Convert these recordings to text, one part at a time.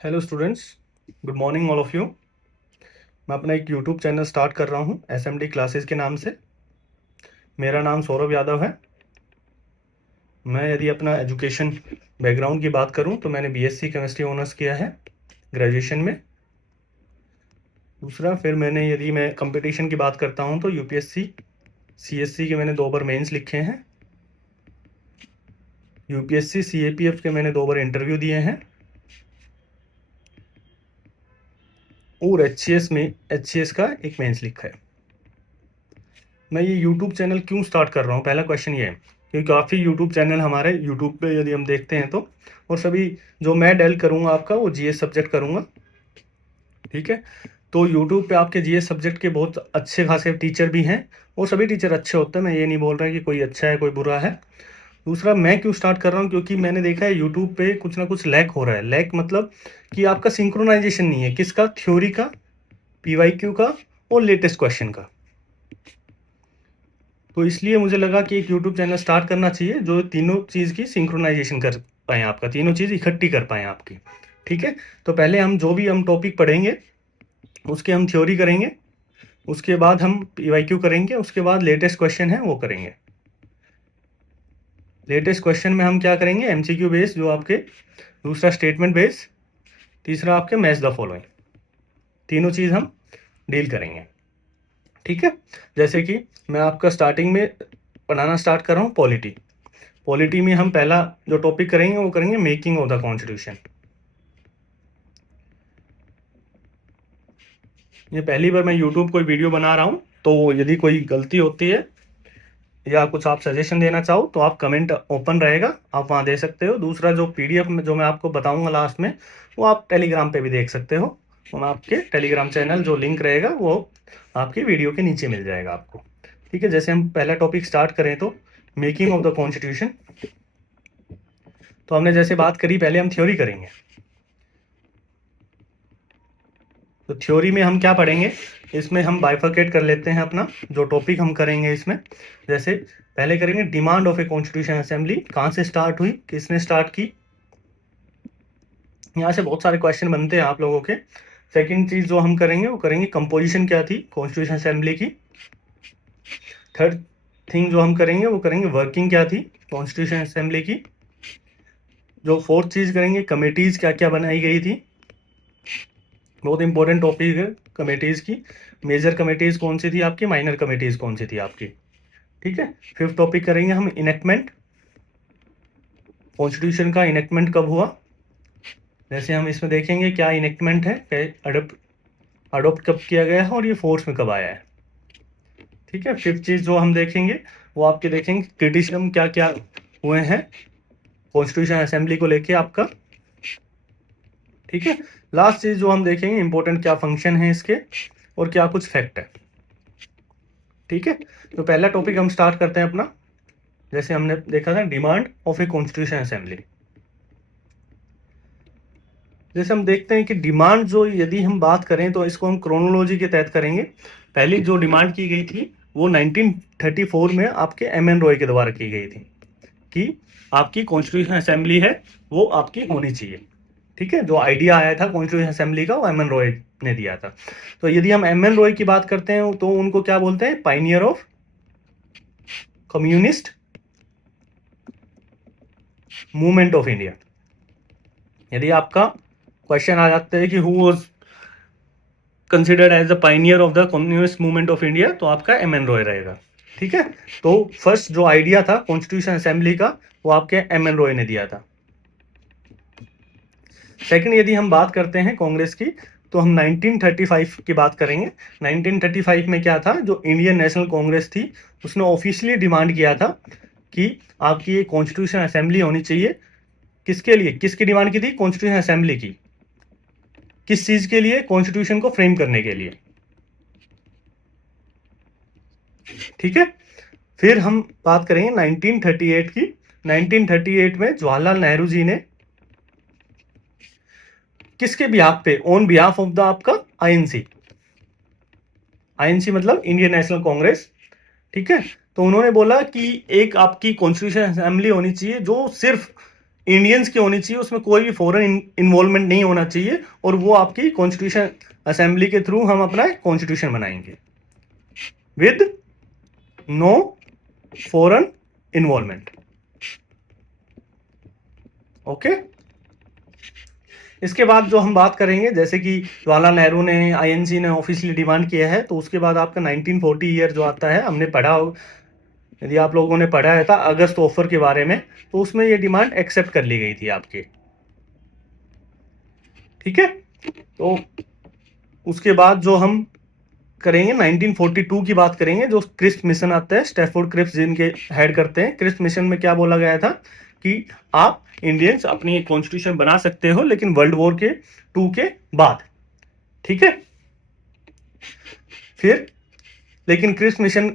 Hello students, good morning all of you. मैं अपना एक यूट्यूब चैनल स्टार्ट कर रहा हूँ एसएमडी क्लासेस के नाम से। मेरा नाम सौरभ यादव है। मैं यदि अपना एजुकेशन बैकग्राउंड की बात करूँ तो मैंने बीएससी केमिस्ट्री ऑनर्स किया है ग्रेजुएशन में। दूसरा फिर यदि मैं कंपटीशन की बात करता हूँ तो यूपीएससी सीएससी के मैंने 2 बार मेंस लिखे हैं। यूपीएससी सीएपीएफ के मैंने 2 बार इंटरव्यू दिए हैं। और एचसीएस का एक मेंस लिखा है। मैं ये यूट्यूब चैनल क्यों स्टार्ट कर रहा हूँ, पहला क्वेश्चन ये है क्योंकि काफ़ी यूट्यूब चैनल हमारे यूट्यूब पे यदि हम देखते हैं तो, और सभी जो मैं डेल करूँगा आपका वो जीएस सब्जेक्ट करूँगा। ठीक है, तो यूट्यूब पे आपके जीएस सब्जेक्ट के बहुत अच्छे खासे टीचर भी हैं और सभी टीचर अच्छे होते हैं। मैं ये नहीं बोल रहा कि कोई अच्छा है कोई बुरा है। दूसरा, मैं क्यों स्टार्ट कर रहा हूँ क्योंकि मैंने देखा है यूट्यूब पे कुछ ना कुछ लैक हो रहा है। लैक मतलब कि आपका सिंक्रोनाइजेशन नहीं है, किसका, थ्योरी का, पीवाईक्यू का और लेटेस्ट क्वेश्चन का। तो इसलिए मुझे लगा कि एक यूट्यूब चैनल स्टार्ट करना चाहिए जो तीनों चीज़ की सिंक्रोनाइजेशन कर पाए, आपका तीनों चीज़ इकट्ठी कर पाए आपकी। ठीक है, तो पहले हम जो भी हम टॉपिक पढ़ेंगे उसके हम थ्योरी करेंगे, उसके बाद हम पीवाईक्यू करेंगे, उसके बाद लेटेस्ट क्वेश्चन है वो करेंगे। लेटेस्ट क्वेश्चन में हम क्या करेंगे, एमसीक्यू बेस जो आपके, दूसरा स्टेटमेंट बेस, तीसरा आपके मैच द फॉलोइंग, तीनों चीज़ हम डील करेंगे। ठीक है, जैसे कि मैं आपका स्टार्टिंग में पढ़ाना स्टार्ट कर रहा हूँ पॉलिटी। पॉलिटी में हम पहला जो टॉपिक करेंगे वो करेंगे मेकिंग ऑफ द कॉन्स्टिट्यूशन। ये पहली बार मैं यूट्यूब कोई वीडियो बना रहा हूँ, तो यदि कोई गलती होती है या कुछ आप सजेशन देना चाहो तो आप कमेंट ओपन रहेगा, आप वहाँ दे सकते हो। दूसरा, जो पीडीएफ में जो मैं आपको बताऊंगा लास्ट में, वो आप टेलीग्राम पे भी देख सकते हो। तो मैं आपके टेलीग्राम चैनल जो लिंक रहेगा वो आपकी वीडियो के नीचे मिल जाएगा आपको। ठीक है, जैसे हम पहला टॉपिक स्टार्ट करें तो मेकिंग ऑफ द कॉन्स्टिट्यूशन। तो हमने जैसे बात करी, पहले हम थ्योरी करेंगे। तो थ्योरी में हम क्या पढ़ेंगे, इसमें हम बाइफरकेट कर लेते हैं अपना जो टॉपिक हम करेंगे इसमें। जैसे पहले करेंगे demand of a constitution assembly, कहाँ से स्टार्ट हुई, किसने स्टार्ट की। यहाँ से बहुत सारे क्वेश्चन बनते हैं आप लोगों के। सेकंड चीज जो हम करेंगे वो करेंगे कंपोजिशन क्या थी कॉन्स्टिट्यूशन असेंबली की। थर्ड थिंग जो हम करेंगे वो करेंगे वर्किंग क्या थी कॉन्स्टिट्यूशन असेंबली की। जो फोर्थ चीज करेंगे कमेटीज क्या क्या बनाई गई थी, बहुत इंपॉर्टेंट टॉपिक है कमेटीज की। मेजर कमेटीज कौन सी थी आपकी, माइनर कमेटीज कौन सी थी आपकी। ठीक है, फिफ्थ टॉपिक करेंगे हम इनेक्टमेंट, कॉन्स्टिट्यूशन का इनेक्टमेंट कब हुआ। जैसे हम इसमें देखेंगे क्या इनेक्टमेंट है, अडोप्ट कब किया गया है और ये फोर्स में कब आया है। ठीक है, फिफ्थ चीज जो हम देखेंगे वो आपके देखेंगे क्रिटिसिज्म क्या क्या हुए हैं कॉन्स्टिट्यूशन असेंबली को लेके आपका। ठीक है, लास्ट चीज जो हम देखेंगे इंपॉर्टेंट क्या फंक्शन है इसके और क्या कुछ फैक्ट है। ठीक है, तो पहला टॉपिक हम स्टार्ट करते हैं अपना। जैसे हमने देखा था demand of a constitution assembly. जैसे हम देखते हैं कि डिमांड जो यदि हम बात करें तो इसको हम क्रोनोलॉजी के तहत करेंगे। पहली जो डिमांड की गई थी वो 1934 में आपके एम एन रॉय के द्वारा की गई थी कि आपकी कॉन्स्टिट्यूशन असेंबली है वो आपकी होनी चाहिए। ठीक है, जो आइडिया आया था कॉन्स्टिट्यूशन असेंबली का वो एम एन रॉय ने दिया था। तो यदि हम एम एन रॉय की बात करते हैं तो उनको क्या बोलते हैं, pioneer of communist movement of India. यदि आपका क्वेश्चन आ जाता है कि who was considered as the pioneer of the communist movement of India, तो आपका एम एन रॉय रहेगा। ठीक है, तो फर्स्ट जो आइडिया था कॉन्स्टिट्यूशन असेंबली का वो आपके एम एन रॉय ने दिया था। सेकंड, यदि हम बात करते हैं कांग्रेस की तो हम 1935 की बात करेंगे। 1935 में क्या था, जो इंडियन नेशनल कांग्रेस थी उसने ऑफिशियली डिमांड किया था कि आपकी ये कॉन्स्टिट्यूशन असेंबली होनी चाहिए। किसके लिए, किसकी डिमांड की थी, कॉन्स्टिट्यूशन असेंबली की। किस चीज के लिए, कॉन्स्टिट्यूशन को फ्रेम करने के लिए। ठीक है, फिर हम बात करेंगे 1938 की। 1938 में जवाहरलाल नेहरू जी ने किसके बिहाफ पे, ऑन बिहाफ ऑफ द आपका आईएनसी। आईएनसी मतलब इंडियन नेशनल कांग्रेस। ठीक है, तो उन्होंने बोला कि एक आपकी कॉन्स्टिट्यूशन असेंबली होनी चाहिए जो सिर्फ इंडियंस की होनी चाहिए, उसमें कोई भी फॉरेन इन्वॉल्वमेंट नहीं होना चाहिए, और वो आपकी कॉन्स्टिट्यूशन असेंबली के थ्रू हम अपना कॉन्स्टिट्यूशन बनाएंगे with no foreign involvement. Okay, इसके बाद जो हम बात करेंगे, जैसे कि जवाहरलाल नेहरू ने, आईएनसी ने ऑफिशियली डिमांड किया है, तो उसके बाद आपका 1940 ईयर जो आता है, हमने पढ़ा, यदि आप लोगों ने पढ़ा है था अगस्त ऑफर के बारे में, तो उसमें ये डिमांड एक्सेप्ट कर ली गई थी आपकी। ठीक है, तो उसके बाद जो हम करेंगे 1942 की बात करेंगे, जो क्रिस्प मिशन आता है, स्टैफोर्ड क्रिप्स जिनके हेड करते हैं। क्रिस्प मिशन में क्या बोला गया था कि आप इंडियंस अपनी कॉन्स्टिट्यूशन बना सकते हो, लेकिन वर्ल्ड वॉर के 2 के बाद। ठीक है, फिर लेकिन क्रिस्प मिशन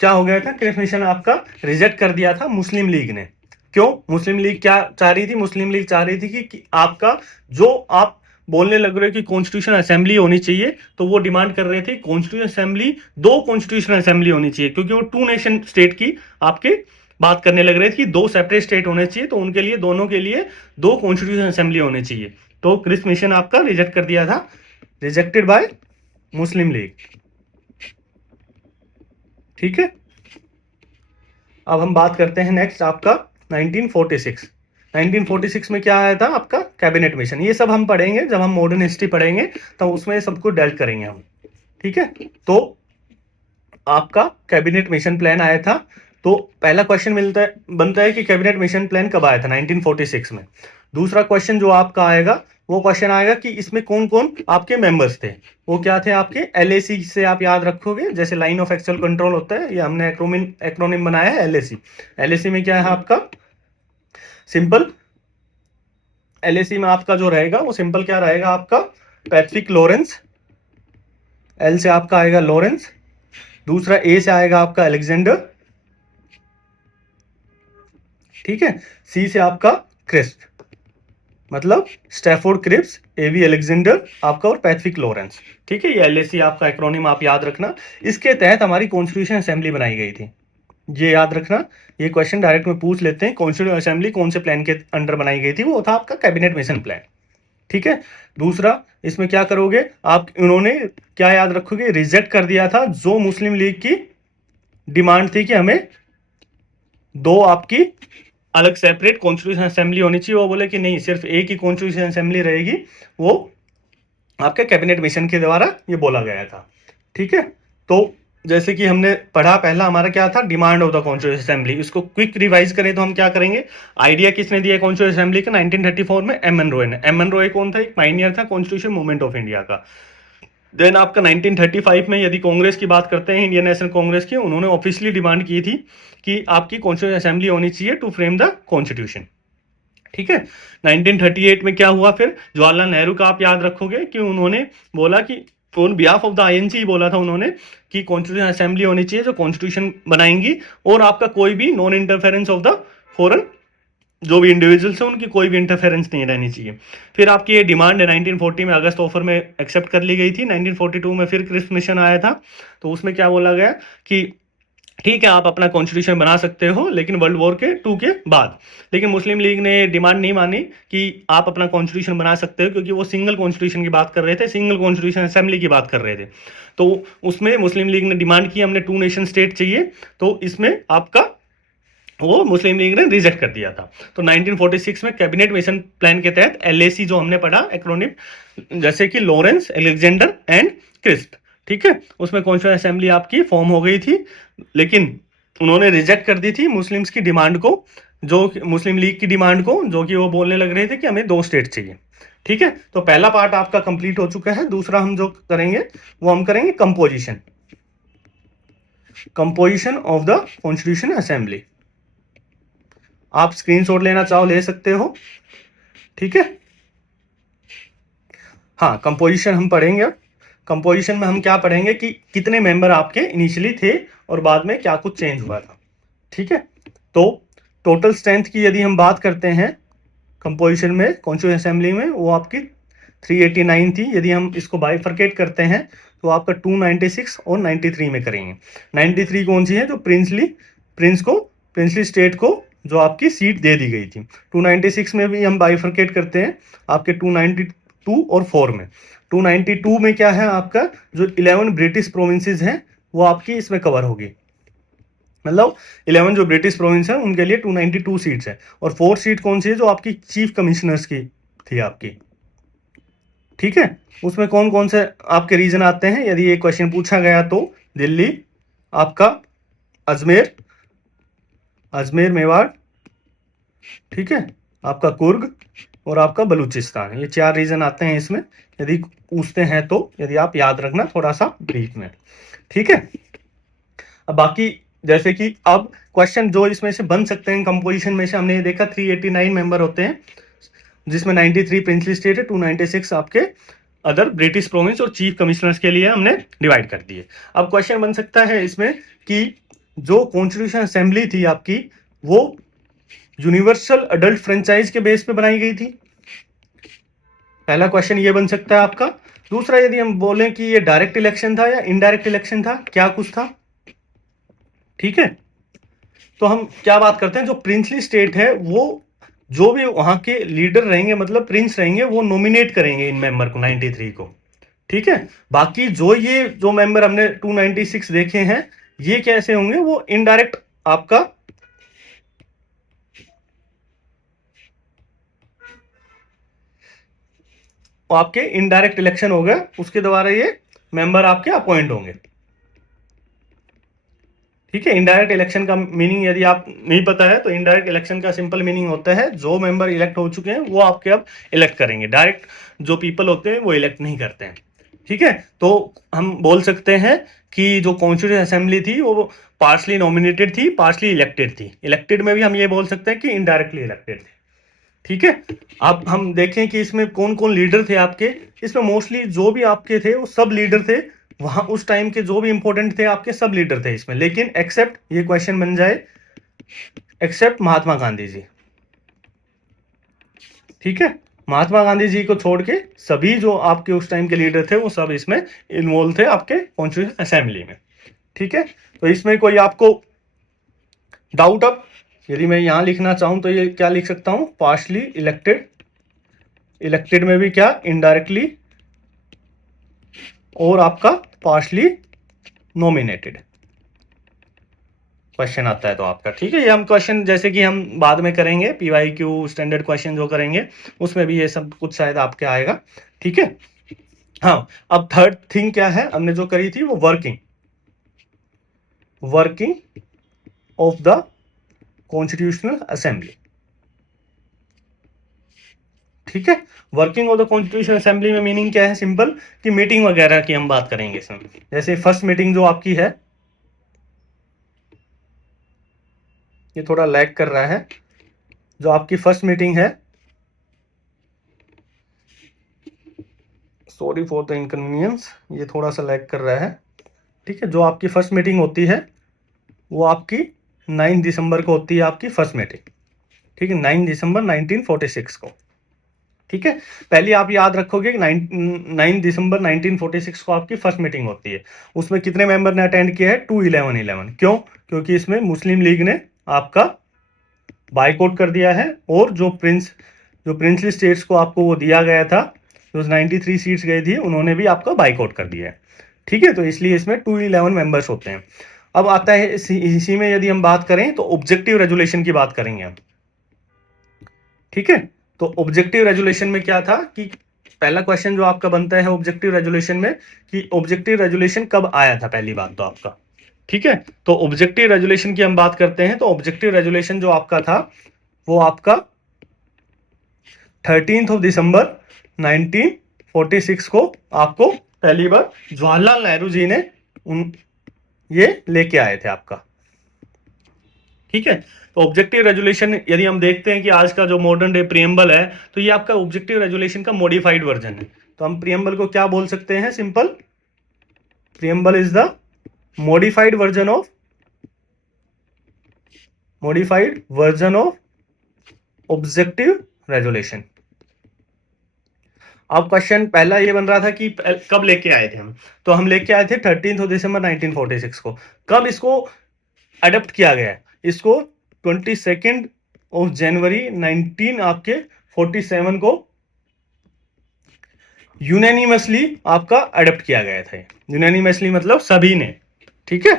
क्या हो गया था, क्रिस्प मिशन आपका रिजेक्ट कर दिया था मुस्लिम लीग ने। क्यों? मुस्लिम लीग क्या चाह रही थी? मुस्लिम लीग चाह रही थी कि आपका जो आप बोलने लग रहे हो कि कॉन्स्टिट्यूशन असेंबली होनी चाहिए, तो वो डिमांड कर रहे थे कॉन्स्टिट्यूशन असेंबली, 2 कॉन्स्टिट्यूशन असेंबली होनी चाहिए, क्योंकि वो 2 नेशन स्टेट की आपके बात करने लग रहे थे कि 2 सेपरेट स्टेट होने चाहिए, तो उनके लिए, दोनों के लिए 2 कॉन्स्टिट्यूशन असेंबली होने चाहिए। तो क्रिस्प मिशन आपका रिजेक्ट कर दिया था, रिजेक्टेड बाय मुस्लिम लीग। ठीक है, अब हम बात करते हैं नेक्स्ट आपका 1946। 1946 में क्या आया था आपका? Cabinet mission. ये सब हम पढ़ेंगे जब हम मॉडर्न हिस्ट्री पढ़ेंगे, तो उसमें सबको डेल्ट करेंगे हम। ठीक है, तो आपका कैबिनेट मिशन प्लान आया था। तो पहला क्वेश्चन बनता है कि कैबिनेट मिशन प्लान कब आया था? 1946 में। दूसरा क्वेश्चन जो आपका आएगा, वो क्वेश्चन आएगा कि इसमें कौन कौन आपके मेंबर्स थे। वो क्या थे आपके? एलएसी से आप याद रखोगे, जैसे लाइन ऑफ एक्चुअल कंट्रोल होता है, ये हमने एक्रोनिम बनाया है एलएसी। एलएसी में क्या है आपका? सिंपल। एलएसी में आपका जो रहेगा वो सिंपल क्या रहेगा आपका? Pacific Lawrence. एल से आपका आएगा लॉरेंस। दूसरा ए से आएगा आपका अलेक्जेंडर। ठीक है, सी से आपका क्रिस्प, मतलब स्टैफोर्ड क्रिप्स, एवी अलेक्जेंडर आपका, और पैसिफिक लॉरेंस। ठीक है, ये एलएसी आपका एक्रोनिम आप याद रखना। इसके तहत हमारी कॉन्स्टिट्यूशन असेंबली बनाई गई थी, ये याद रखना। ये क्वेश्चन डायरेक्ट में पूछ लेते हैं, कॉन्स्टिट्यूशन असेंबली कौन से प्लान के अंडर बनाई गई थी? वो था आपका कैबिनेट मिशन प्लान। ठीक है, दूसरा इसमें क्या करोगे आप? उन्होंने क्या याद रखोगे? रिजेक्ट कर दिया था जो मुस्लिम लीग की डिमांड थी कि हमें 2 आपकी अलग सेपरेट कॉन्स्टिट्यूशन असेंबली होनी चाहिए। वो बोले कि नहीं, सिर्फ एक ही कॉन्स्टिट्यूशन असेंबली रहेगी। वो आपके कैबिनेट मिशन के द्वारा ये बोला गया था। ठीक है, तो जैसे कि हमने पढ़ा, पहला हमारा क्या था? Demand of the constitution assembly. इसको क्विक रिवाइज करें तो हम क्या करेंगे? आइडिया किसने दिया कॉन्स्टिट्यूशन असेंबली का? 1934 में एम.एन. रॉय ने। एम.एन. रॉय कौन था? एक पायनियर था कॉन्स्टिट्यूशन मूवमेंट ऑफ इंडिया का। देन आपका 1935 में यदि कांग्रेस की बात करते हैं, इंडियन नेशनल कांग्रेस की, उन्होंने ऑफिशियली डिमांड की थी कि आपकी कॉन्स्टिट्यूशन असेंबली होनी चाहिए टू फ्रेम द कॉन्स्टिट्यूशन। ठीक है, 1938 में क्या हुआ फिर? जवाहरलाल नेहरू का आप याद रखोगे कि उन्होंने बोला कि on behalf of the INC बोला था उन्होंने कि कॉन्स्टिट्यूशन असेंबली होनी चाहिए जो कॉन्स्टिट्यूशन बनाएंगी, और आपका कोई भी non interference of the foreign जो भी इंडिविजुअल्स हैं उनकी कोई भी इंटरफेरेंस नहीं रहनी चाहिए। फिर आपकी ये डिमांड 1940 में अगस्त ऑफर में एक्सेप्ट कर ली गई थी। 1942 में फिर क्रिस्प मिशन आया था, तो उसमें क्या बोला गया कि ठीक है, आप अपना कॉन्स्टिट्यूशन बना सकते हो, लेकिन वर्ल्ड वॉर के 2 के बाद। लेकिन मुस्लिम लीग ने डिमांड नहीं मानी कि आप अपना कॉन्स्टिट्यूशन बना सकते हो, क्योंकि वो सिंगल कॉन्स्टिट्यूशन की बात कर रहे थे, सिंगल कॉन्स्टिट्यूशन असेंबली की बात कर रहे थे। तो उसमें मुस्लिम लीग ने डिमांड की हमने 2 नेशन स्टेट चाहिए, तो इसमें आपका वो मुस्लिम लीग ने रिजेक्ट कर दिया था। तो 1946 में कैबिनेट मिशन प्लान के तहत एलएसी जो हमने पढ़ा एक्रोनिम, जैसे कि लॉरेंस, अलेक्जेंडर एंड क्रिस्प, ठीक है, उसमें कॉन्स्टिट्यूशन असेंबली आपकी फॉर्म हो गई थी, लेकिन उन्होंने रिजेक्ट कर दी थी मुस्लिम्स की डिमांड को, जो मुस्लिम लीग की डिमांड को, जो कि वो बोलने लग रहे थे कि हमें 2 स्टेट चाहिए। ठीक है, तो पहला पार्ट आपका कंप्लीट हो चुका है। दूसरा हम जो करेंगे वो हम करेंगे composition of the constitution assembly. आप स्क्रीनशॉट लेना चाहो ले सकते हो। ठीक है, हाँ, कंपोजिशन हम पढ़ेंगे। कंपोजिशन में हम क्या पढ़ेंगे कि कितने मेंबर आपके इनिशियली थे और बाद में क्या कुछ चेंज हुआ था। ठीक है, तो टोटल स्ट्रेंथ की यदि हम बात करते हैं कंपोजिशन में, कॉन्स्टिट्यूशन असेंबली में, वो आपकी 389 थी। यदि हम इसको बाइफरकेट करते हैं तो आपका 296 और 93 में करेंगे। 93 कौन सी है? जो प्रिंसली स्टेट को जो आपकी सीट दे दी गई थी। 296 में भी हम बाइफरकेट करते हैं आपके 292 और 4 में। 292 में क्या है आपका, जो 11 ब्रिटिश प्रोविंसेस हैं वो आपकी इसमें कवर होगी, मतलब 11 जो ब्रिटिश प्रोविंस है उनके लिए 292 सीट्स है। और 4 सीट कौन सी है, जो आपकी चीफ कमिश्नर्स की थी आपकी, ठीक है। उसमें कौन कौन से आपके रीजन आते हैं, यदि ये क्वेश्चन पूछा गया तो दिल्ली, आपका अजमेर, अजमेर मेवाड़, ठीक है, आपका कुर्ग और आपका बलूचिस्तान, ये 4 रीजन आते हैं इसमें, यदि पूछते हैं तो, यदि आप याद रखना थोड़ा सा ब्रीफ में, ठीक है। अब बाकी जैसे कि अब क्वेश्चन जो इसमें से बन सकते हैं कंपोजिशन में से, हमने ये देखा 389 मेंबर होते हैं, जिसमें 93 प्रिंसली स्टेट है, 296 आपके अदर ब्रिटिश प्रोविंस और चीफ कमिश्नर्स के लिए हमने डिवाइड कर दिए। अब क्वेश्चन बन सकता है इसमें कि जो कॉन्स्टिट्यूशन असेंबली थी आपकी, वो यूनिवर्सल अडल्ट फ्रेंचाइज के बेस पे बनाई गई थी, पहला क्वेश्चन ये बन सकता है आपका। दूसरा, यदि हम बोलें कि ये डायरेक्ट इलेक्शन था या इनडायरेक्ट इलेक्शन था, क्या कुछ था, ठीक है। तो हम क्या बात करते हैं, जो प्रिंसली स्टेट है वो जो भी वहां के लीडर रहेंगे, मतलब प्रिंस रहेंगे, वो नॉमिनेट करेंगे इन मेंबर को 93 को, ठीक है। बाकी जो मेंबर हमने 296 देखे हैं, ये कैसे होंगे, वो इनडायरेक्ट आपका आपके इनडायरेक्ट इलेक्शन हो गया, उसके द्वारा ये मेंबर आपके अपॉइंट होंगे, ठीक है। इनडायरेक्ट इलेक्शन का मीनिंग यदि आप नहीं पता है तो इनडायरेक्ट इलेक्शन का सिंपल मीनिंग होता है, जो मेंबर इलेक्ट हो चुके हैं वो आपके अब इलेक्ट करेंगे, डायरेक्ट जो पीपल होते हैं वो इलेक्ट नहीं करते हैं, ठीक है। तो हम बोल सकते हैं कि जो कॉन्स्टिट्यूएंट असेंबली थी वो पार्शली नॉमिनेटेड थी, पार्शली इलेक्टेड थी। इलेक्टेड में भी हम ये बोल सकते हैं कि इनडायरेक्टली इलेक्टेड थे, ठीक है। अब हम देखें कि इसमें कौन कौन लीडर थे आपके, इसमें मोस्टली जो भी आपके थे वो सब लीडर थे, वहां उस टाइम के जो भी इंपॉर्टेंट थे आपके सब लीडर थे इसमें, लेकिन एक्सेप्ट, ये क्वेश्चन बन जाए, एक्सेप्ट महात्मा गांधी जी, ठीक है। महात्मा गांधी जी को छोड़ के सभी जो आपके उस टाइम के लीडर थे वो सब इसमें इन्वॉल्व थे आपके कॉन्स्टिट्यूएंट असेंबली में, ठीक है। तो इसमें कोई आपको डाउट, अब यदि मैं यहां लिखना चाहूं तो ये क्या लिख सकता हूं, पार्शली इलेक्टेड, इलेक्टेड में भी क्या, इनडायरेक्टली, और आपका पार्शली नॉमिनेटेड क्वेश्चन आता है तो आपका, ठीक है। ये हम क्वेश्चन जैसे कि हम बाद में करेंगे, PYQ स्टैंडर्ड क्वेश्चन जो करेंगे उसमें भी ये सब कुछ शायद आपके आएगा, ठीक है। हाँ, अब थर्ड थिंग क्या है हमने जो करी थी, वो working of the constitutional assembly, ठीक है। Working of the constitution assembly में मीनिंग क्या है, सिंपल, कि मीटिंग वगैरह की हम बात करेंगे इसमें। जैसे फर्स्ट मीटिंग जो आपकी है, ये थोड़ा लैग कर रहा है, जो आपकी फर्स्ट मीटिंग है, सॉरी फॉर द इनकन्वीनियंस, ये थोड़ा सा लैग कर रहा है, ठीक है। जो आपकी फर्स्ट मीटिंग होती है वो आपकी 9 दिसंबर को होती है आपकी फर्स्ट मीटिंग, ठीक है, 9 दिसंबर 1946 को, ठीक है। पहले आप याद रखोगे कि 9 दिसंबर 1946 को आपकी फर्स्ट मीटिंग होती है। उसमें कितने मेंबर ने अटेंड किया है, 211, क्यों, क्योंकि इसमें मुस्लिम लीग ने आपका बाइकआउट कर दिया है, और जो प्रिंसली स्टेट्स को आपको वो दिया गया था, जो 93 सीट्स गई थी, उन्होंने भी आपका बाइकआउट कर दिया है, ठीक है। तो इसलिए इसमें 211 मेंबर्स होते हैं। अब आता है इसी में यदि हम बात करें तो ऑब्जेक्टिव रेजुलेशन की बात करेंगे हम, ठीक है। तो ऑब्जेक्टिव रेजुलेशन में क्या था, कि पहला क्वेश्चन जो आपका बनता है ऑब्जेक्टिव रेजुलेशन में, कि ऑब्जेक्टिव रेजुलेशन कब आया था, पहली बात तो आपका, ठीक है। तो ऑब्जेक्टिव रेजुलेशन की हम बात करते हैं, तो ऑब्जेक्टिव रेजुलेशन जो आपका था वो आपका 13 दिसंबर 1946 को आपको पहली बार जवाहरलाल नेहरू जी ने ये लेके आए थे आपका, ठीक है। तो ऑब्जेक्टिव रेजुलेशन यदि हम देखते हैं कि आज का जो मॉडर्न डे प्रियम्बल है, तो ये आपका ऑब्जेक्टिव रेजुलेशन का मॉडिफाइड वर्जन है। तो हम प्रियम्बल को क्या बोल सकते हैं, simple, preamble is the modified version of objective resolution. अब क्वेश्चन पहला ये बन रहा था कि कब लेके आए थे हम, तो हम लेके आए थे 13 दिसंबर 1946 को। कब इसको अडॉप्ट किया गया है, इसको 22 ऑफ जनवरी 19 आपके 47 को यूनानिमसली आपका अडॉप्ट किया गया था। यूनानिमसली मतलब सभी ने, ठीक है।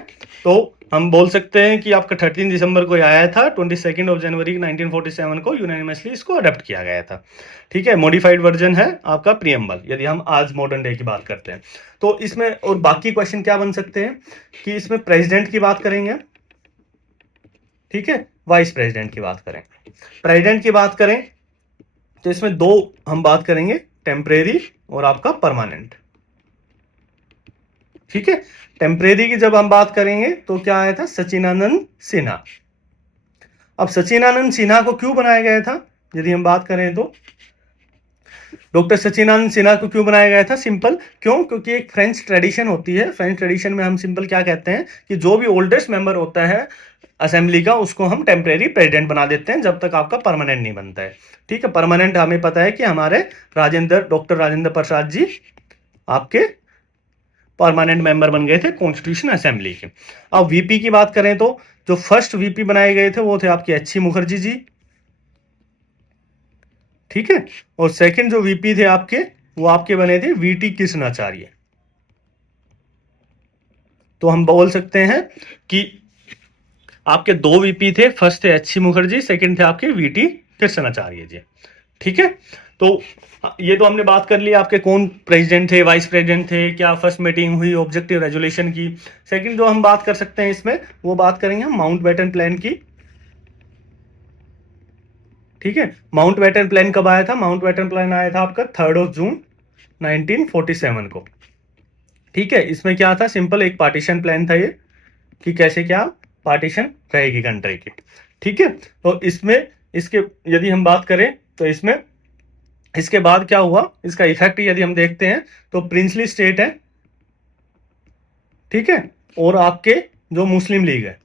तो हम बोल सकते हैं कि आपका 13 दिसंबर को आया था, 22 ऑफ जनवरी 1947 को यूनानिमसली इसको अडॉप्ट किया गया था, ठीक है। मॉडिफाइड वर्जन है आपका प्रियम्बल, यदि हम आज मॉडर्न डे की बात करते हैं। तो इसमें और बाकी क्वेश्चन क्या बन सकते हैं कि इसमें प्रेसिडेंट की बात करेंगे, ठीक है, वाइस प्रेसिडेंट की बात करें। प्रेसिडेंट की बात करें तो इसमें दो हम बात करेंगे, टेम्परेरी और आपका परमानेंट, ठीक है। टेम्परेरी की जब हम बात करेंगे तो क्या आया था, सचिनानंद सिन्हा। अब सचिनानंद सिन्हा को क्यों बनाया गया था, यदि हम बात करें तो डॉक्टर सचिनानंद सिन्हा को क्यों बनाया गया था, सिंपल क्यों, क्योंकि एक फ्रेंच ट्रेडिशन होती है। फ्रेंच ट्रेडिशन में हम सिंपल क्या कहते हैं कि जो भी ओल्डेस्ट मेंबर होता है असेंबली का, उसको हम टेम्परेरी प्रेसिडेंट बना देते हैं जब तक आपका परमानेंट नहीं बनता है, ठीक है। परमानेंट हमें पता है कि हमारे डॉक्टर राजेंद्र प्रसाद जी आपके परमानेंट मेंबर बन गए थे कॉन्स्टिट्यूशन असेंबली के। अब वीपी की बात करें तो जो फर्स्ट वीपी बनाए गए थे वो थे आपके एच.सी. मुखर्जी जी, ठीक है। और सेकंड जो वीपी थे आपके, वो आपके बने थे वीटी कृष्णाचार्य। तो हम बोल सकते हैं कि आपके दो वीपी थे, फर्स्ट थे एच.सी. मुखर्जी, सेकंड थे आपके वीटी कृष्णाचार्य जी, ठीक है। तो ये तो हमने बात कर ली आपके कौन प्रेसिडेंट थे, वाइस प्रेसिडेंट थे, क्या फर्स्ट मीटिंग हुई ऑब्जेक्टिव रेजोल्यूशन की। सेकंड जो हम बात कर सकते हैं इसमें, वो बात करेंगे हम माउंटबेटन प्लान की, ठीक है। माउंटबेटन प्लान कब आया था, माउंटबेटन प्लान आया था आपका 3 जून 1947 को, ठीक है। इसमें क्या था, सिंपल एक पार्टीशन प्लान था ये, कि कैसे क्या पार्टीशन रहेगी कंट्री की, ठीक है। तो इसमें इसके यदि हम बात करें तो इसमें इसके बाद क्या हुआ, इसका इफेक्ट यदि हम देखते हैं तो प्रिंसली स्टेट है, ठीक है, और आपके जो मुस्लिम लीग है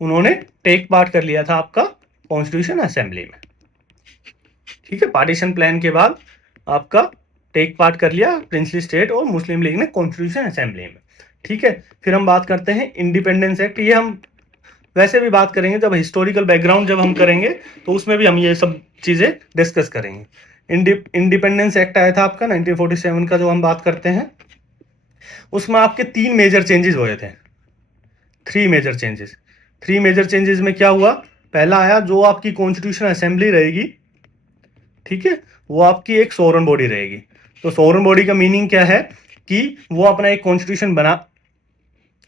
उन्होंने टेक पार्ट कर लिया था आपका कॉन्स्टिट्यूशन असेंबली में, ठीक है। पार्टीशन प्लान के बाद आपका टेक पार्ट कर लिया प्रिंसली स्टेट और मुस्लिम लीग ने कॉन्स्टिट्यूशन असेंबली में, ठीक है। फिर हम बात करते हैं इंडिपेंडेंस एक्ट। ये हम वैसे भी बात करेंगे, जब हिस्टोरिकल बैकग्राउंड जब हम करेंगे तो उसमें भी हम ये सब चीजें डिस्कस करेंगे। इंडिपेंडेंस एक्ट आया था आपका 1947 का, जो हम बात करते हैं उसमें आपके 3 मेजर चेंजेस हुए थे, 3 मेजर चेंजेस। 3 मेजर चेंजेस में क्या हुआ, पहला आया जो आपकी कॉन्स्टिट्यूशन असेंबली रहेगी, ठीक है, वो आपकी एक सोवरेन बॉडी रहेगी। तो सोवरेन बॉडी का मीनिंग क्या है कि वो अपना एक कॉन्स्टिट्यूशन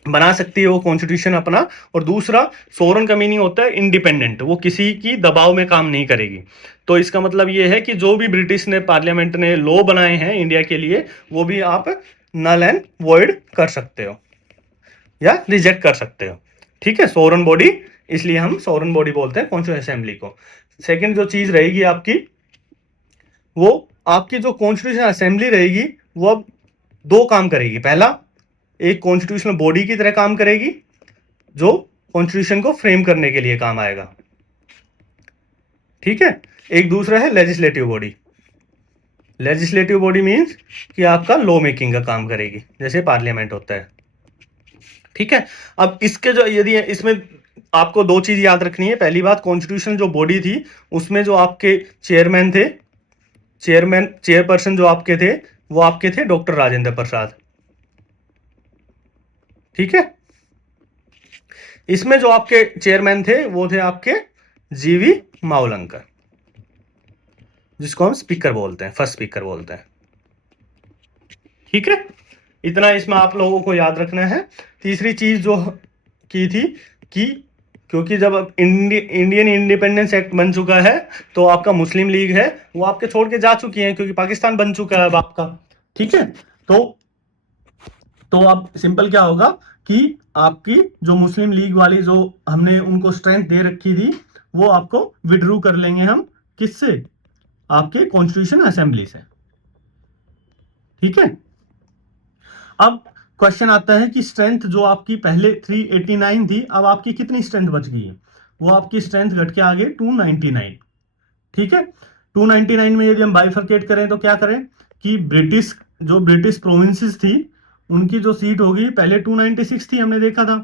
बना सकती है वो कॉन्स्टिट्यूशन अपना। और दूसरा, सोवरेन का मीनिंग होता है इंडिपेंडेंट, वो किसी की दबाव में काम नहीं करेगी। तो इसका मतलब ये है कि जो भी ब्रिटिश ने पार्लियामेंट ने लॉ बनाए हैं इंडिया के लिए, वो भी आप नल एंड वॉइड कर सकते हो या रिजेक्ट कर सकते हो, ठीक है। सोवरेन बॉडी, इसलिए हम सोवरेन बॉडी बोलते हैं कॉन्स्टिट्यूशन असेंबली को। सेकंड जो चीज रहेगी आपकी, वो आपकी जो कॉन्स्टिट्यूशन असेंबली रहेगी वो अब 2 काम करेगी। पहला, एक कॉन्स्टिट्यूशनल बॉडी की तरह काम करेगी जो कॉन्स्टिट्यूशन को फ्रेम करने के लिए काम आएगा, ठीक है। एक दूसरा है legislative body. Legislative body means कि आपका लॉ मेकिंग का काम करेगी, जैसे पार्लियामेंट होता है, ठीक है। अब इसके जो यदि इसमें आपको 2 चीज याद रखनी है। पहली बात, कॉन्स्टिट्यूशन जो बॉडी थी उसमें जो आपके चेयरमैन थे, चेयरपर्सन जो आपके थे, वो आपके थे डॉक्टर राजेंद्र प्रसाद, ठीक है। इसमें जो आपके चेयरमैन थे वो थे आपके जीवी मावलंकर, जिसको हम स्पीकर बोलते हैं, फर्स्ट स्पीकर बोलते हैं, ठीक है। इतना इसमें आप लोगों को याद रखना है। तीसरी चीज जो की थी कि क्योंकि जब अब इंडियन इंडिपेंडेंस एक्ट बन चुका है तो आपका मुस्लिम लीग है वो आपके छोड़ के जा चुकी है, क्योंकि पाकिस्तान बन चुका है अब आपका, ठीक है। तो अब सिंपल क्या होगा कि आपकी जो मुस्लिम लीग वाली जो हमने उनको स्ट्रेंथ दे रखी थी, वो आपको विड्रू कर लेंगे हम, किससे, आपके कॉन्स्टिट्यूशन असेंबली से, ठीक है। अब क्वेश्चन आता है कि स्ट्रेंथ जो आपकी पहले 389 थी, अब आपकी कितनी स्ट्रेंथ बच गई है, वो आपकी स्ट्रेंथ घट के आ गई 299, ठीक है। 299 में यदि हम बाइफरकेट करें तो क्या करें कि ब्रिटिश प्रोविंसेस थी उनकी जो सीट होगी, पहले 296 थी हमने देखा था,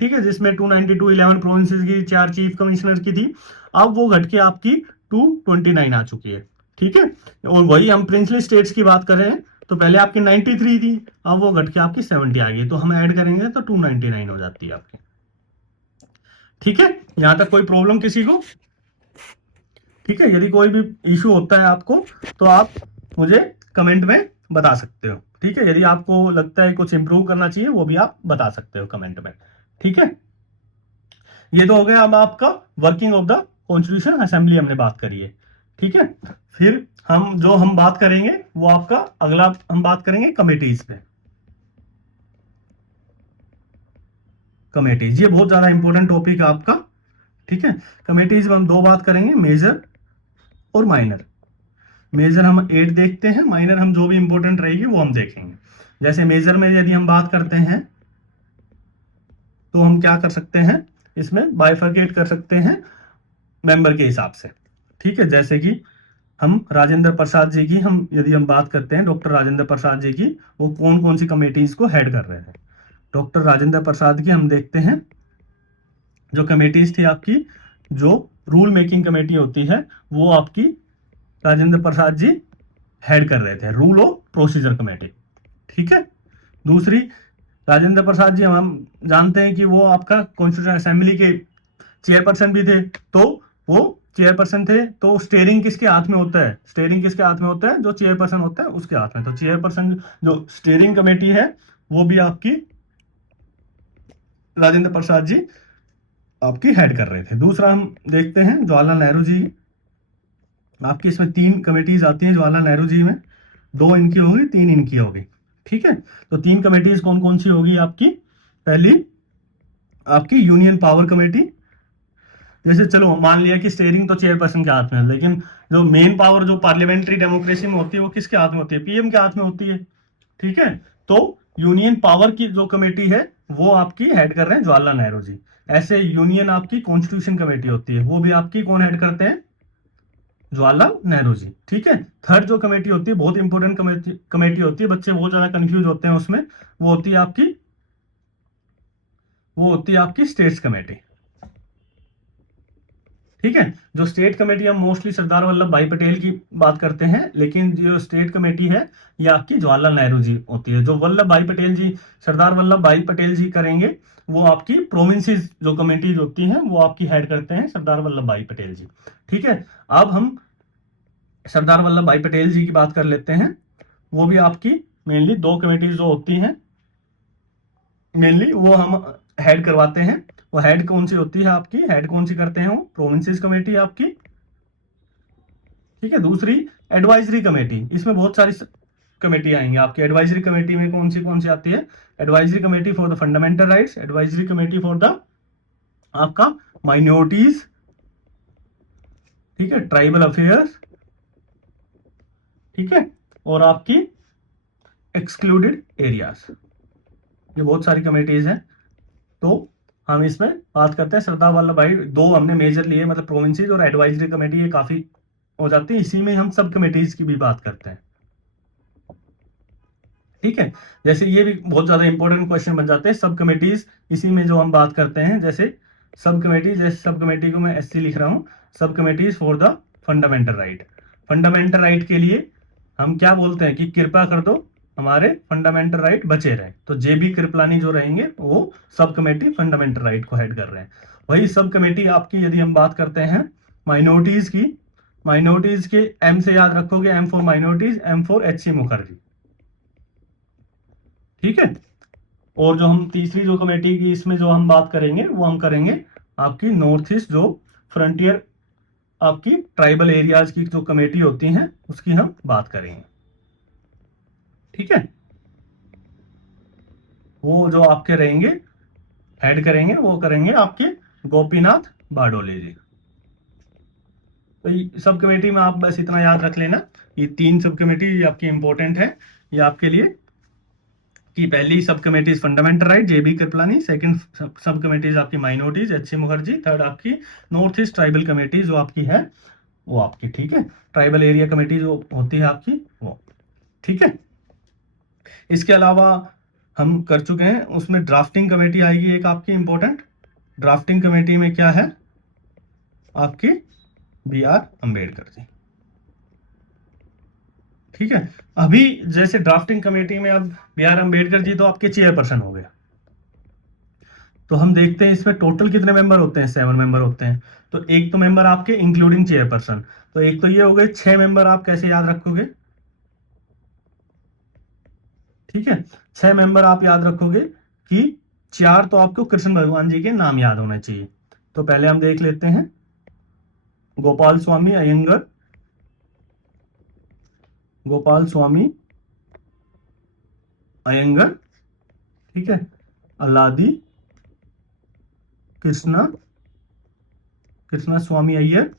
ठीक है, जिसमें 292 11 प्रोविंसेस की, 4 चीफ कमिश्नर की थी, अब वो घट के आपकी 229 आ चुकी है। ठीक है, और वही हम प्रिंसली स्टेट्स की बात कर रहे हैं, तो पहले आपकी 93 थी, अब वो घट के आपकी 70 आ गई, तो हम ऐड करेंगे तो 299 हो जाती है आपकी। ठीक है, यहां तक कोई प्रॉब्लम किसी को? ठीक है, यदि कोई भी इशू होता है आपको तो आप मुझे कमेंट में बता सकते हो। ठीक है, यदि आपको लगता है कुछ इंप्रूव करना चाहिए वो भी आप बता सकते हो कमेंट में। ठीक है, ये तो हो गया अब आपका working of the constitution assembly हमने बात करी है। ठीक है, फिर हम बात करेंगे वो आपका अगला हम बात करेंगे कमेटीज पे। कमेटीज ये बहुत ज्यादा इंपॉर्टेंट टॉपिक है आपका। ठीक है, कमेटीज में हम दो बात करेंगे, मेजर और माइनर। मेजर हम 8 देखते हैं, माइनर हम जो भी इंपॉर्टेंट रहेगी वो हम देखेंगे। जैसे मेजर में यदि हम बात करते हैं तो हम क्या कर सकते हैं, इसमें बाइफरकेट कर सकते हैं मेंबर के हिसाब से। ठीक है, जैसे कि हम राजेंद्र प्रसाद जी की यदि हम बात करते हैं, डॉक्टर राजेंद्र प्रसाद जी की, वो कौन कौन सी कमेटीज को हेड कर रहे थे। डॉक्टर राजेंद्र प्रसाद की हम देखते हैं, जो कमेटीज थी आपकी, जो रूल मेकिंग कमेटी होती है वो आपकी राजेंद्र प्रसाद जी हेड कर रहे थे, रूल ऑफ प्रोसीजर कमेटी। ठीक है, दूसरी, राजेंद्र प्रसाद जी हम जानते हैं कि वो आपका कॉन्स्टिट्यूशन असेंबली के चेयरपर्सन भी थे, तो वो चेयरपर्सन थे, तो स्टेयरिंग किसके हाथ में होता है? स्टेयरिंग किसके हाथ में होता है? जो चेयरपर्सन होता है उसके हाथ में। तो चेयरपर्सन जो स्टेयरिंग कमेटी है वो भी आपकी राजेंद्र प्रसाद जी आपकी हेड कर रहे थे। दूसरा हम देखते हैं जवाहरलाल नेहरू जी, आपकी इसमें 3 कमेटीज आती हैं जवाहरलाल नेहरू जी में, 2 इनकी होगी, 3 इनकी होगी। ठीक है, तो 3 कमेटीज कौन कौन सी होगी आपकी? पहली आपकी यूनियन पावर कमेटी। जैसे चलो मान लिया कि स्टेयरिंग तो चेयरपर्सन के हाथ में है, लेकिन जो मेन पावर जो पार्लियामेंट्री डेमोक्रेसी में होती है वो किसके हाथ में होती है? पीएम के हाथ में होती है। ठीक है, तो यूनियन पावर की जो कमेटी है वो आपकी हेड कर रहे हैं जवाहरलाल नेहरू जी। ऐसे यूनियन आपकी कॉन्स्टिट्यूशन कमेटी होती है, वो भी आपकी कौन हेड करते हैं? जवाहरलाल नेहरू जी। ठीक है, थर्ड जो कमेटी होती है, बहुत इंपॉर्टेंट कमेटी होती है, बच्चे बहुत ज्यादा कंफ्यूज होते हैं उसमें, वो होती है आपकी स्टेट्स कमेटी। ठीक है, जो स्टेट कमेटी हम मोस्टली सरदार वल्लभ भाई पटेल की बात करते हैं, लेकिन जो स्टेट कमेटी है ये आपकी जवाहरलाल नेहरू जी होती है। जो वल्लभ भाई पटेल जी, सरदार वल्लभ भाई पटेल जी करेंगे, वो आपकी प्रोविंसेस जो कमेटीज होती हैं वो आपकी हेड करते हैं सरदार वल्लभ भाई पटेल जी। ठीक है, अब हम सरदार वल्लभ भाई पटेल जी की बात कर लेते हैं। वो भी आपकी मेनली 2 कमेटीज जो होती हैं, मेनली वो हम हेड करवाते हैं। वो हेड कौन सी होती है आपकी? हेड कौन सी करते हैं? वो प्रोविंसेस कमेटी आपकी। ठीक है, दूसरी एडवाइजरी कमेटी, इसमें बहुत सारी कमेटी आएंगी आपकी। एडवाइजरी कमेटी में कौन सी आती है? Advisory committee for the fundamental rights, advisory committee for the आपका माइनॉरिटीज, ठीक है, ट्राइबल अफेयर्स, ठीक है, और आपकी एक्सक्लूडेड एरियाज। ये बहुत सारी कमेटीज हैं। तो हम इसमें बात करते हैं सरदार वल्लभ भाई, 2 हमने मेजर लिए, मतलब प्रोविंसेस और एडवाइजरी कमेटी, ये काफी हो जाती है। इसी में हम सब कमेटीज की भी बात करते हैं। ठीक है, जैसे ये भी बहुत ज्यादा इंपॉर्टेंट क्वेश्चन बन जाते हैं, सब कमेटीज इसी में जो हम बात करते हैं। जैसे सब कमेटी, जैसे सब कमेटी को मैं एससी लिख रहा हूं, सब committees for the fundamental right. Fundamental right के लिए हम क्या बोलते हैं कि कृपा कर दो हमारे फंडामेंटल राइट बचे रहे, तो जेबी कृपलानी जो रहेंगे वो सब कमेटी फंडामेंटल राइट को हेड कर रहे हैं। वही सब कमेटी आपकी यदि हम बात करते हैं माइनॉरिटीज की, माइनॉरिटीज के एम से याद रखोगे, M for minorities, M for H C. Mukherjee. ठीक है, और जो हम तीसरी जो कमेटी की इसमें जो हम बात करेंगे वो हम करेंगे आपकी नॉर्थ ईस्ट जो फ्रंटियर आपकी ट्राइबल एरियाज की जो कमेटी होती हैं उसकी हम बात करेंगे। ठीक है, वो जो आपके रहेंगे हेड करेंगे वो करेंगे आपके गोपीनाथ बारडोली जी। तो सब कमेटी में आप बस इतना याद रख लेना, ये 3 सब कमेटी आपकी इंपॉर्टेंट है ये आपके लिए, कि पहली सब कमेटीज फंडामेंटल राइट जेबी कृपलानी, सेकंड सब कमेटीज आपकी माइनॉरिटीज एच.सी. मुखर्जी, थर्ड आपकी नॉर्थ ईस्ट ट्राइबल कमेटी जो आपकी है वो आपकी। ठीक है, ट्राइबल एरिया कमेटी जो होती है आपकी वो। ठीक है, इसके अलावा हम कर चुके हैं। उसमें ड्राफ्टिंग कमेटी आएगी एक आपकी इंपॉर्टेंट। ड्राफ्टिंग कमेटी में क्या है आपकी, बी आर अम्बेडकर जी। ठीक है, अभी जैसे ड्राफ्टिंग कमेटी में अब बी आर अम्बेडकर जी तो आपके चेयरपर्सन हो गए। तो हम देखते हैं इसमें टोटल कितने मेंबर होते हैं, 7 मेंबर होते हैं। तो एक तो मेंबर आपके इंक्लूडिंग चेयरपर्सन, तो एक तो ये हो गए 6 मेंबर। आप कैसे याद रखोगे, ठीक है, 6 मेंबर आप याद रखोगे कि 4 तो आपको कृष्ण भगवान जी के नाम याद होने चाहिए। तो पहले हम देख लेते हैं, गोपाल स्वामी अयंगर, गोपाल स्वामी अयंगर, ठीक है, अल्लादी कृष्णा, कृष्णा स्वामी अय्यर,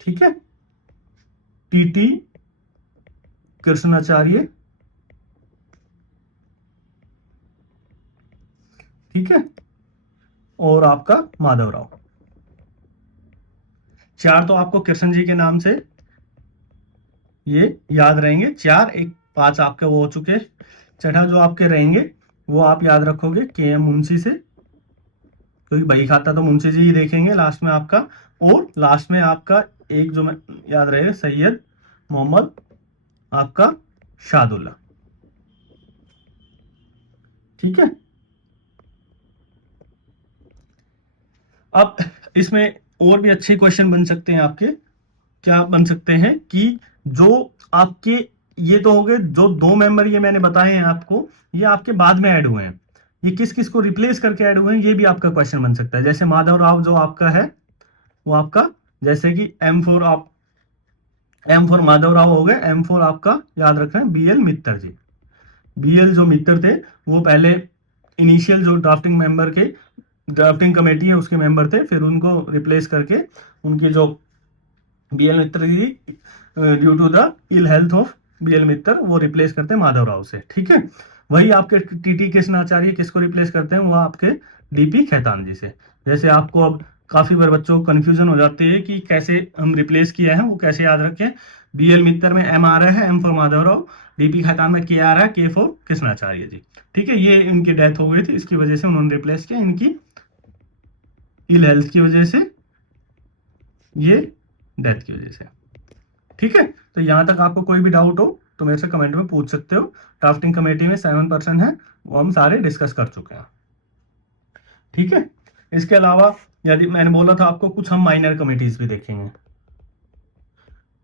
ठीक है, टीटी कृष्णाचार्य, ठीक है, और आपका माधवराव। 4 तो आपको कृष्ण जी के नाम से ये याद रहेंगे। 4 एक 5 आपके वो हो चुके। छठा जो आपके रहेंगे वो आप याद रखोगे के एम मुंशी से, क्योंकि बही खाता तो मुंशी जी ही देखेंगे लास्ट में आपका। और लास्ट में आपका एक जो मैं याद रहेगा, सैयद मोहम्मद आपका शादुल्ला, ठीक है। अब इसमें और भी अच्छे क्वेश्चन बन सकते हैं आपके। क्या बन सकते हैं कि जो आपके ये तो हो गए जो 2 मेंबर ये मैंने बताए हैं आपको, ये आपके बाद में ऐड हुए हैं। ये किस किस को रिप्लेस करके ऐड हुए हैं, ये भी आपका क्वेश्चन बन सकता है। जैसे माधव राव जो आपका है वो आपका, जैसे कि M4 आप, M4 माधव राव हो गए, M4 आपका याद रखना है BL मित्तर जी। BL जो मित्तर थे वो पहले इनिशियल जो ड्राफ्टिंग मेंबर के, ड्राफ्टिंग कमेटी है उसके मेंबर थे, फिर उनको रिप्लेस करके उनकी जो BL Mitter ji, due to the ill health of BL Mitter, वो रिप्लेस करते हैं माधव राव से, ठीक है। वही आपके टीटी कृष्णाचार्य किसको रिप्लेस करते हैं, वो आपके DP खेतान जी से। जैसे आपको अब काफी बार बच्चों को कंफ्यूजन हो जाती है कि कैसे हम रिप्लेस किया है, वो कैसे याद रखें। BL मित्तर में M आ रहा है, M for Madhav Rao. DP Khaitan में K आ रहा है, K फॉर कृष्णाचार्य जी, ठीक है। ये इनकी डेथ हो गई थी, इसकी वजह से उन्होंने रिप्लेस किया, इनकी इल हेल्थ की वजह से, ये डेथ की वजह से, ठीक है। तो यहां तक आपको कोई भी डाउट हो तो मेरे से कमेंट में पूछ सकते हो। ड्राफ्टिंग कमेटी में 7 पर्सन है, वो हम सारे डिस्कस कर चुके हैं, ठीक है। इसके अलावा यदि मैंने बोला था आपको कुछ हम माइनर कमेटीज भी देखेंगे,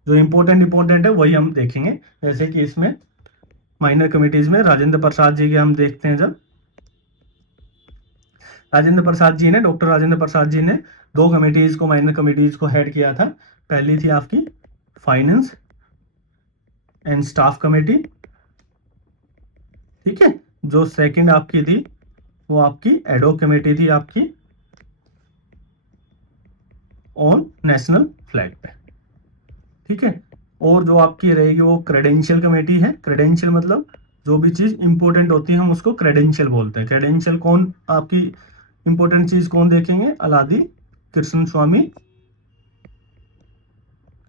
जो इंपॉर्टेंट है वही हम देखेंगे। जैसे कि इसमें माइनर कमेटीज में राजेंद्र प्रसाद जी के हम देखते हैं। जब राजेंद्र प्रसाद जी ने, डॉक्टर राजेंद्र प्रसाद जी ने 2 कमेटीज को, माइनर कमेटीज को हेड किया था। पहली थी आपकी फाइनेंस एंड स्टाफ कमेटी, ठीक है। जो सेकंड आपकी थी वो आपकी एडोक कमेटी थी आपकी ऑन नेशनल फ्लैग पे, ठीक है। और जो आपकी रहेगी वो क्रेडेंशियल कमेटी है। क्रेडेंशियल मतलब जो भी चीज इंपॉर्टेंट होती है हम उसको क्रेडेंशियल बोलते हैं। क्रेडेंशियल कौन आपकी इंपॉर्टेंट चीज कौन देखेंगे, अलादी कृष्ण स्वामी,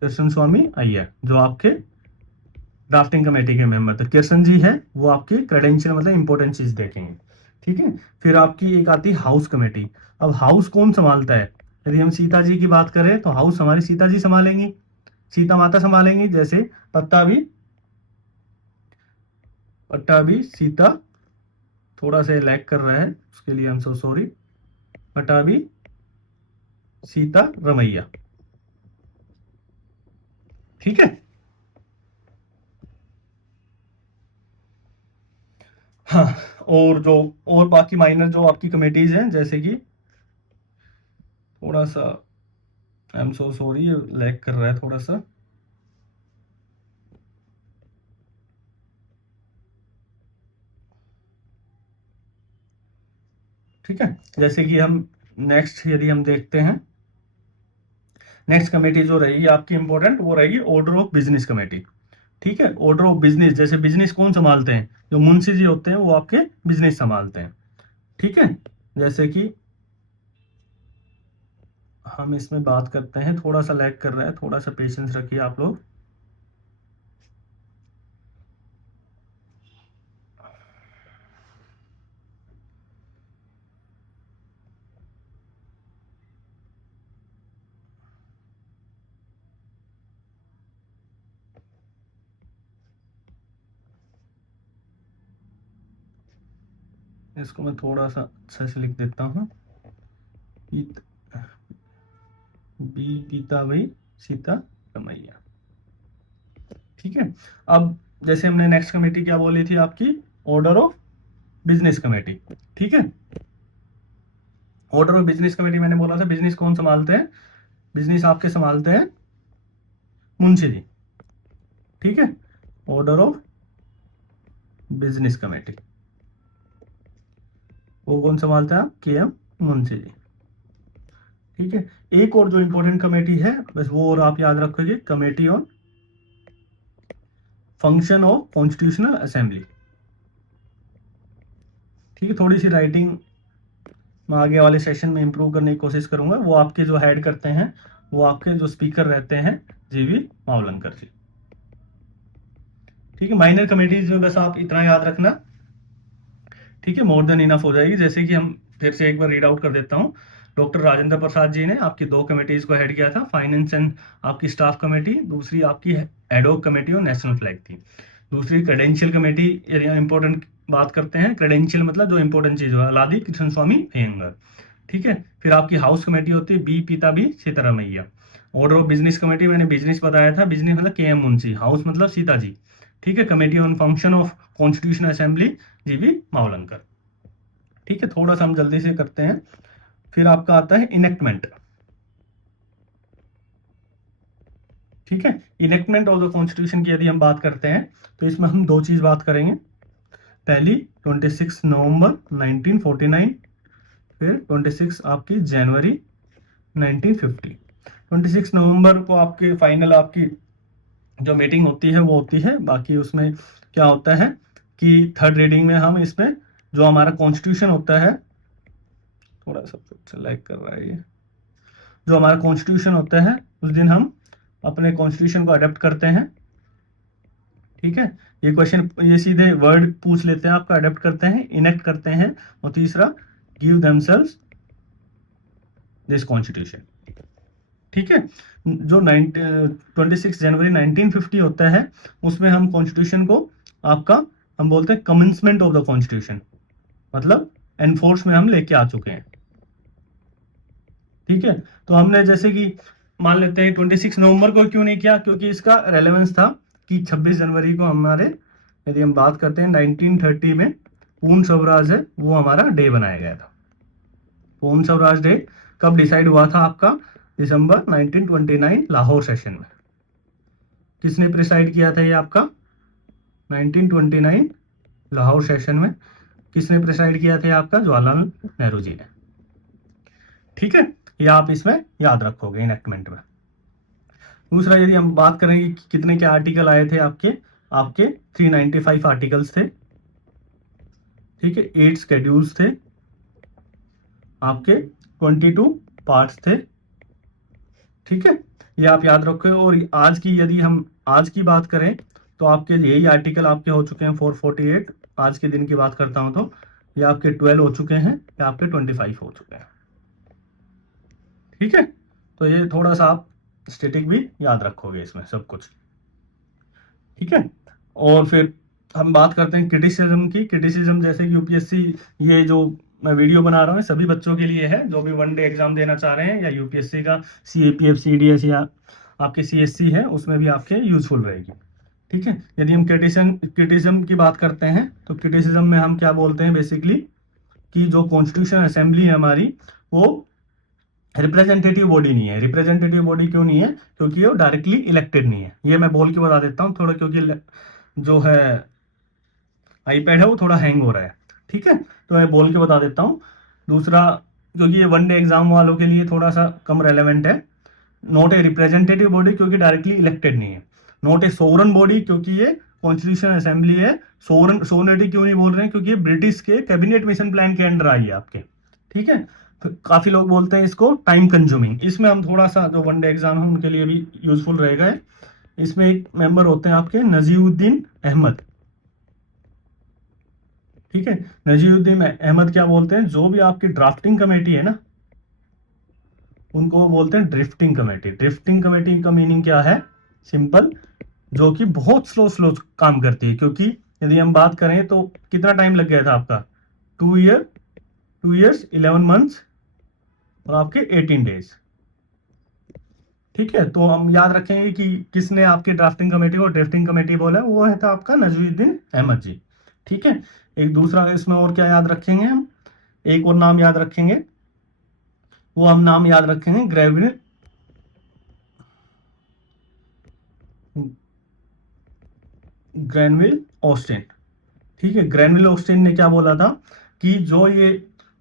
कृष्ण स्वामी अय्यर, जो आपके ड्राफ्टिंग कमेटी के मेंबर थे। कृष्ण जी है वो आपकी क्रेडेंशियल मतलब इंपॉर्टेंट चीज देखेंगे, ठीक है। फिर आपकी एक आती है हाउस कमेटी। अब हाउस कौन संभालता है, यदि हम सीता जी की बात करें तो हाउस हमारी सीता जी संभालेंगी, सीता माता संभालेंगी। जैसे पट्टाभी, पट्टाभी सीता, थोड़ा सा लैग कर रहा है उसके लिए हम सो सॉरी। पट्टाभी सीता रमैया, ठीक है। हाँ, और जो और बाकी माइनर जो आपकी कमेटीज हैं, जैसे कि थोड़ा सा I am so sorry lag कर रहा है थोड़ा सा, ठीक है। जैसे कि हम नेक्स्ट यदि हम देखते हैं, नेक्स्ट कमेटी जो रहेगी आपकी इंपॉर्टेंट वो रहेगी ऑर्डर ऑफ बिजनेस कमेटी, ठीक है। ऑर्डर ऑफ बिजनेस, जैसे बिजनेस कौन संभालते हैं, जो मुंशी जी होते हैं वो आपके बिजनेस संभालते हैं, ठीक है। जैसे कि हम इसमें बात करते हैं, थोड़ा सा लैग कर रहा है, थोड़ा सा पेशेंस रखिए आप लोग। इसको मैं थोड़ा सा अच्छा से लिख देता हूँ। बी पीता भाई सीता रमैया। ठीक है। अब जैसे हमने नेक्स्ट कमेटी क्या बोली थी आपकी, ऑर्डर ऑफ बिजनेस कमेटी। ठीक है, ऑर्डर ऑफ बिजनेस कमेटी मैंने बोला था बिजनेस कौन संभालते हैं, बिजनेस आपके संभालते हैं मुंशी जी। ठीक है, ऑर्डर ऑफ बिजनेस कमेटी वो कौन संभालता है, के.एम. मुंशी जी। ठीक है, एक और जो इंपॉर्टेंट कमेटी है बस वो और आप याद रखोगे, committee on function of constitutional assembly. ठीक है, थोड़ी सी राइटिंग मैं आगे वाले सेशन में इंप्रूव करने की कोशिश करूंगा। वो आपके जो हेड करते हैं वो आपके जो स्पीकर रहते हैं जीवी मावलंकर जी। ठीक है, माइनर कमेटीज में बस आप इतना याद रखना। ठीक है, मोर देन इनफ हो जाएगी। जैसे कि हम फिर से एक बार रीड आउट कर देता हूँ। डॉक्टर राजेंद्र प्रसाद जी ने आपकी 2 कमेटीज को हेड किया था, फाइनेंस एंड आपकी स्टाफ कमेटी, दूसरी आपकी एडोक कमेटी और नेशनल फ्लैग थी। दूसरी क्रेडेंशियल कमेटी, इंपॉर्टेंट बात करते हैं, क्रेडेंशियल मतलब जो इंपॉर्टेंट चीज है, अलादी कृष्ण स्वामी अयंगर। ठीक है, फिर आपकी हाउस कमेटी होती है B Pattabhi Sitaramayya. Order of business committee मैंने बिजनेस बताया था, बिजनेस मतलब के.एम. मुंशी, हाउस मतलब सीता जी। ठीक है, committee on function of constitutional assembly जीवी मावलंकर। ठीक है, थोड़ा सा हम जल्दी से करते हैं। फिर आपका आता है इनेक्टमेंट। ठीक है, इनेक्टमेंट ऑफ द कॉन्स्टिट्यूशन की यदि हम बात करते हैं तो इसमें हम 2 चीज बात करेंगे। पहली 26 नवंबर 1949, फिर 26 आपकी जनवरी 1950। 26 नवंबर को आपके फाइनल आपकी जो मीटिंग होती है वो होती है। बाकी उसमें क्या होता है कि थर्ड रीडिंग में हम इसमें जो हमारा कॉन्स्टिट्यूशन होता है, थोड़ा सा सेलेक्ट कर रहा है ये, जो हमारा कॉन्स्टिट्यूशन होता है उस दिन हम अपने कॉन्स्टिट्यूशन को अडेप्ट करते हैं। ठीक है, ये क्वेश्चन ये सीधे वर्ड पूछ लेते हैं आपका, अडेप्ट करते हैं, इनेक्ट करते हैं, और तीसरा गिव देमसेल्व्स दिस कॉन्स्टिट्यूशन। ठीक है, जो 26 जनवरी 1950 होता है उसमें हम कॉन्स्टिट्यूशन को आपका हम बोलते हैं कमेंसमेंट ऑफ द कॉन्स्टिट्यूशन, मतलब एनफोर्स में हम लेके आ चुके हैं। ठीक है, तो हमने जैसे कि मान लेते हैं 26 नवंबर को क्यों नहीं किया, क्योंकि इसका रेलेवेंस था कि 26 जनवरी को हमारे, यदि हम बात करते हैं 1930 में पूर्ण स्वराज है वो हमारा डे बनाया गया था। पूर्ण स्वराज डे कब डिसाइड हुआ था आपका, दिसंबर 1929 लाहौर सेशन में। किसने प्रिसाइड किया था ये आपका 1929 लाहौर सेशन में, किसने प्रिसाइड किया था आपका, जवाहरलाल नेहरू जी ने। ठीक है, ये आप इसमें याद रखोगे इनेक्टमेंट में। दूसरा यदि हम बात करेंगे कि कितने के आर्टिकल आए थे आपके आपके 395 आर्टिकल्स थे। ठीक है, 8 स्केड्यूल्स थे आपके, 22 पार्ट्स थे। ठीक है, ये आप याद रखो। और आज की यदि हम आज की बात करें तो आपके यही आर्टिकल आपके हो चुके हैं 448। आज के दिन की बात करता हूं तो ये आपके 12 हो चुके हैं, या आपके 25 हो चुके हैं। ठीक है, तो ये थोड़ा सा आप स्टैटिक भी याद रखोगे इसमें सब कुछ। ठीक है, और फिर हम बात करते हैं क्रिटिसिज्म की। क्रिटिसिज्म जैसे कि यूपीएससी, ये जो मैं वीडियो बना रहा हूँ सभी बच्चों के लिए है जो भी 1 डे एग्जाम देना चाह रहे हैं, या यूपीएससी का सीएपीएफ सीडीएस या आपके सीएससी है उसमें भी आपके यूजफुल रहेगी। ठीक है, यदि हम क्रिटिसिज्म की बात करते हैं तो क्रिटिसिज्म में हम क्या बोलते हैं बेसिकली कि जो कॉन्स्टिट्यूशन असेंबली है हमारी वो रिप्रेजेंटेटिव बॉडी नहीं है। रिप्रेजेंटेटिव बॉडी क्यों नहीं है, क्योंकि वो डायरेक्टली इलेक्टेड नहीं है। ये मैं बोल के बता देता हूँ थोड़ा, क्योंकि जो है आईपैड है वो थोड़ा हैंग हो रहा है। ठीक है, तो मैं बोल के बता देता हूँ। दूसरा, क्योंकि ये 1 डे एग्जाम वालों के लिए थोड़ा सा कम रेलेवेंट है, नॉट ए रिप्रेजेंटेटिव बॉडी क्योंकि डायरेक्टली इलेक्टेड नहीं है, नॉट ए सोवरन बॉडी क्योंकि ये कॉन्स्टिट्यूशन असेंबली है। सोवरेनिटी क्यों नहीं बोल रहे हैं, क्योंकि ये ब्रिटिश के कैबिनेट मिशन प्लान के अंडर आई है आपके। ठीक है, काफी लोग बोलते हैं इसको टाइम कंज्यूमिंग। इसमें हम थोड़ा सा जो 1 डे एग्जाम है उनके लिए भी यूजफुल रहेगा। इसमें एक मेंबर होते हैं आपके नजीउद्दीन अहमद। ठीक है, नजीउद्दीन अहमद क्या बोलते हैं, जो भी आपकी ड्राफ्टिंग कमेटी है ना उनको वो बोलते हैं ड्रिफ्टिंग कमेटी। ड्रिफ्टिंग कमेटी का मीनिंग क्या है, सिंपल, जो कि बहुत स्लो स्लो काम करती है। क्योंकि यदि हम बात करें तो कितना टाइम लग गया था आपका 2 years 11 months और आपके 18 डेज। ठीक है, तो हम याद रखेंगे कि किसने आपकी ड्राफ्टिंग कमेटी को ड्राफ्टिंग कमेटी बोला है, वो है था आपका नजरुद्दीन अहमद जी। ठीक है, एक दूसरा इसमें और क्या याद रखेंगे हम, एक और नाम याद रखेंगे, वो हम नाम याद रखेंगे ग्रैनविल ऑस्टिन। ठीक है, ग्रैनविल ऑस्टिन ने क्या बोला था कि जो ये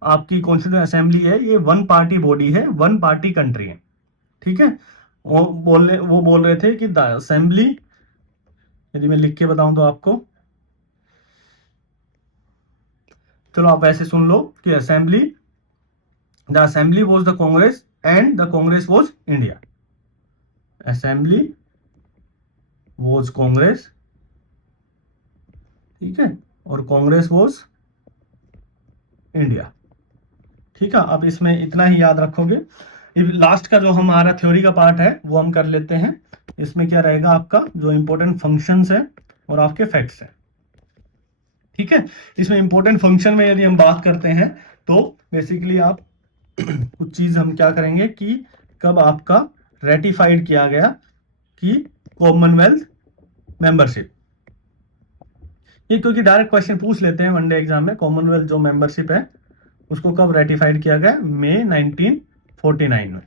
आपकी कॉन्स्टिट्यूएंट असेंबली है ये वन पार्टी बॉडी है, वन पार्टी कंट्री है। ठीक है, वो बोल रहे थे कि द असेंबली, यदि मैं लिख के बताऊं तो आपको, चलो आप ऐसे सुन लो कि assembly, the assembly was the Congress and the Congress was India. Assembly was Congress, ठीक है, और कांग्रेस वॉज इंडिया। ठीक है, अब इसमें इतना ही याद रखोगे। लास्ट का जो हमारा थ्योरी का पार्ट है वो हम कर लेते हैं। इसमें क्या रहेगा, आपका जो इंपॉर्टेंट फंक्शंस है और आपके फैक्ट्स है। ठीक है, इसमें इंपॉर्टेंट फंक्शन में यदि हम बात करते हैं तो बेसिकली आप कुछ चीज हम क्या करेंगे कि कब आपका रेटिफाइड किया गया कि कॉमनवेल्थ मेंबरशिप, ये क्योंकि डायरेक्ट क्वेश्चन पूछ लेते हैं वनडे एग्जाम में, कॉमनवेल्थ जो मेंबरशिप है उसको कब रेटिफाइड किया गया, मई 1949 में।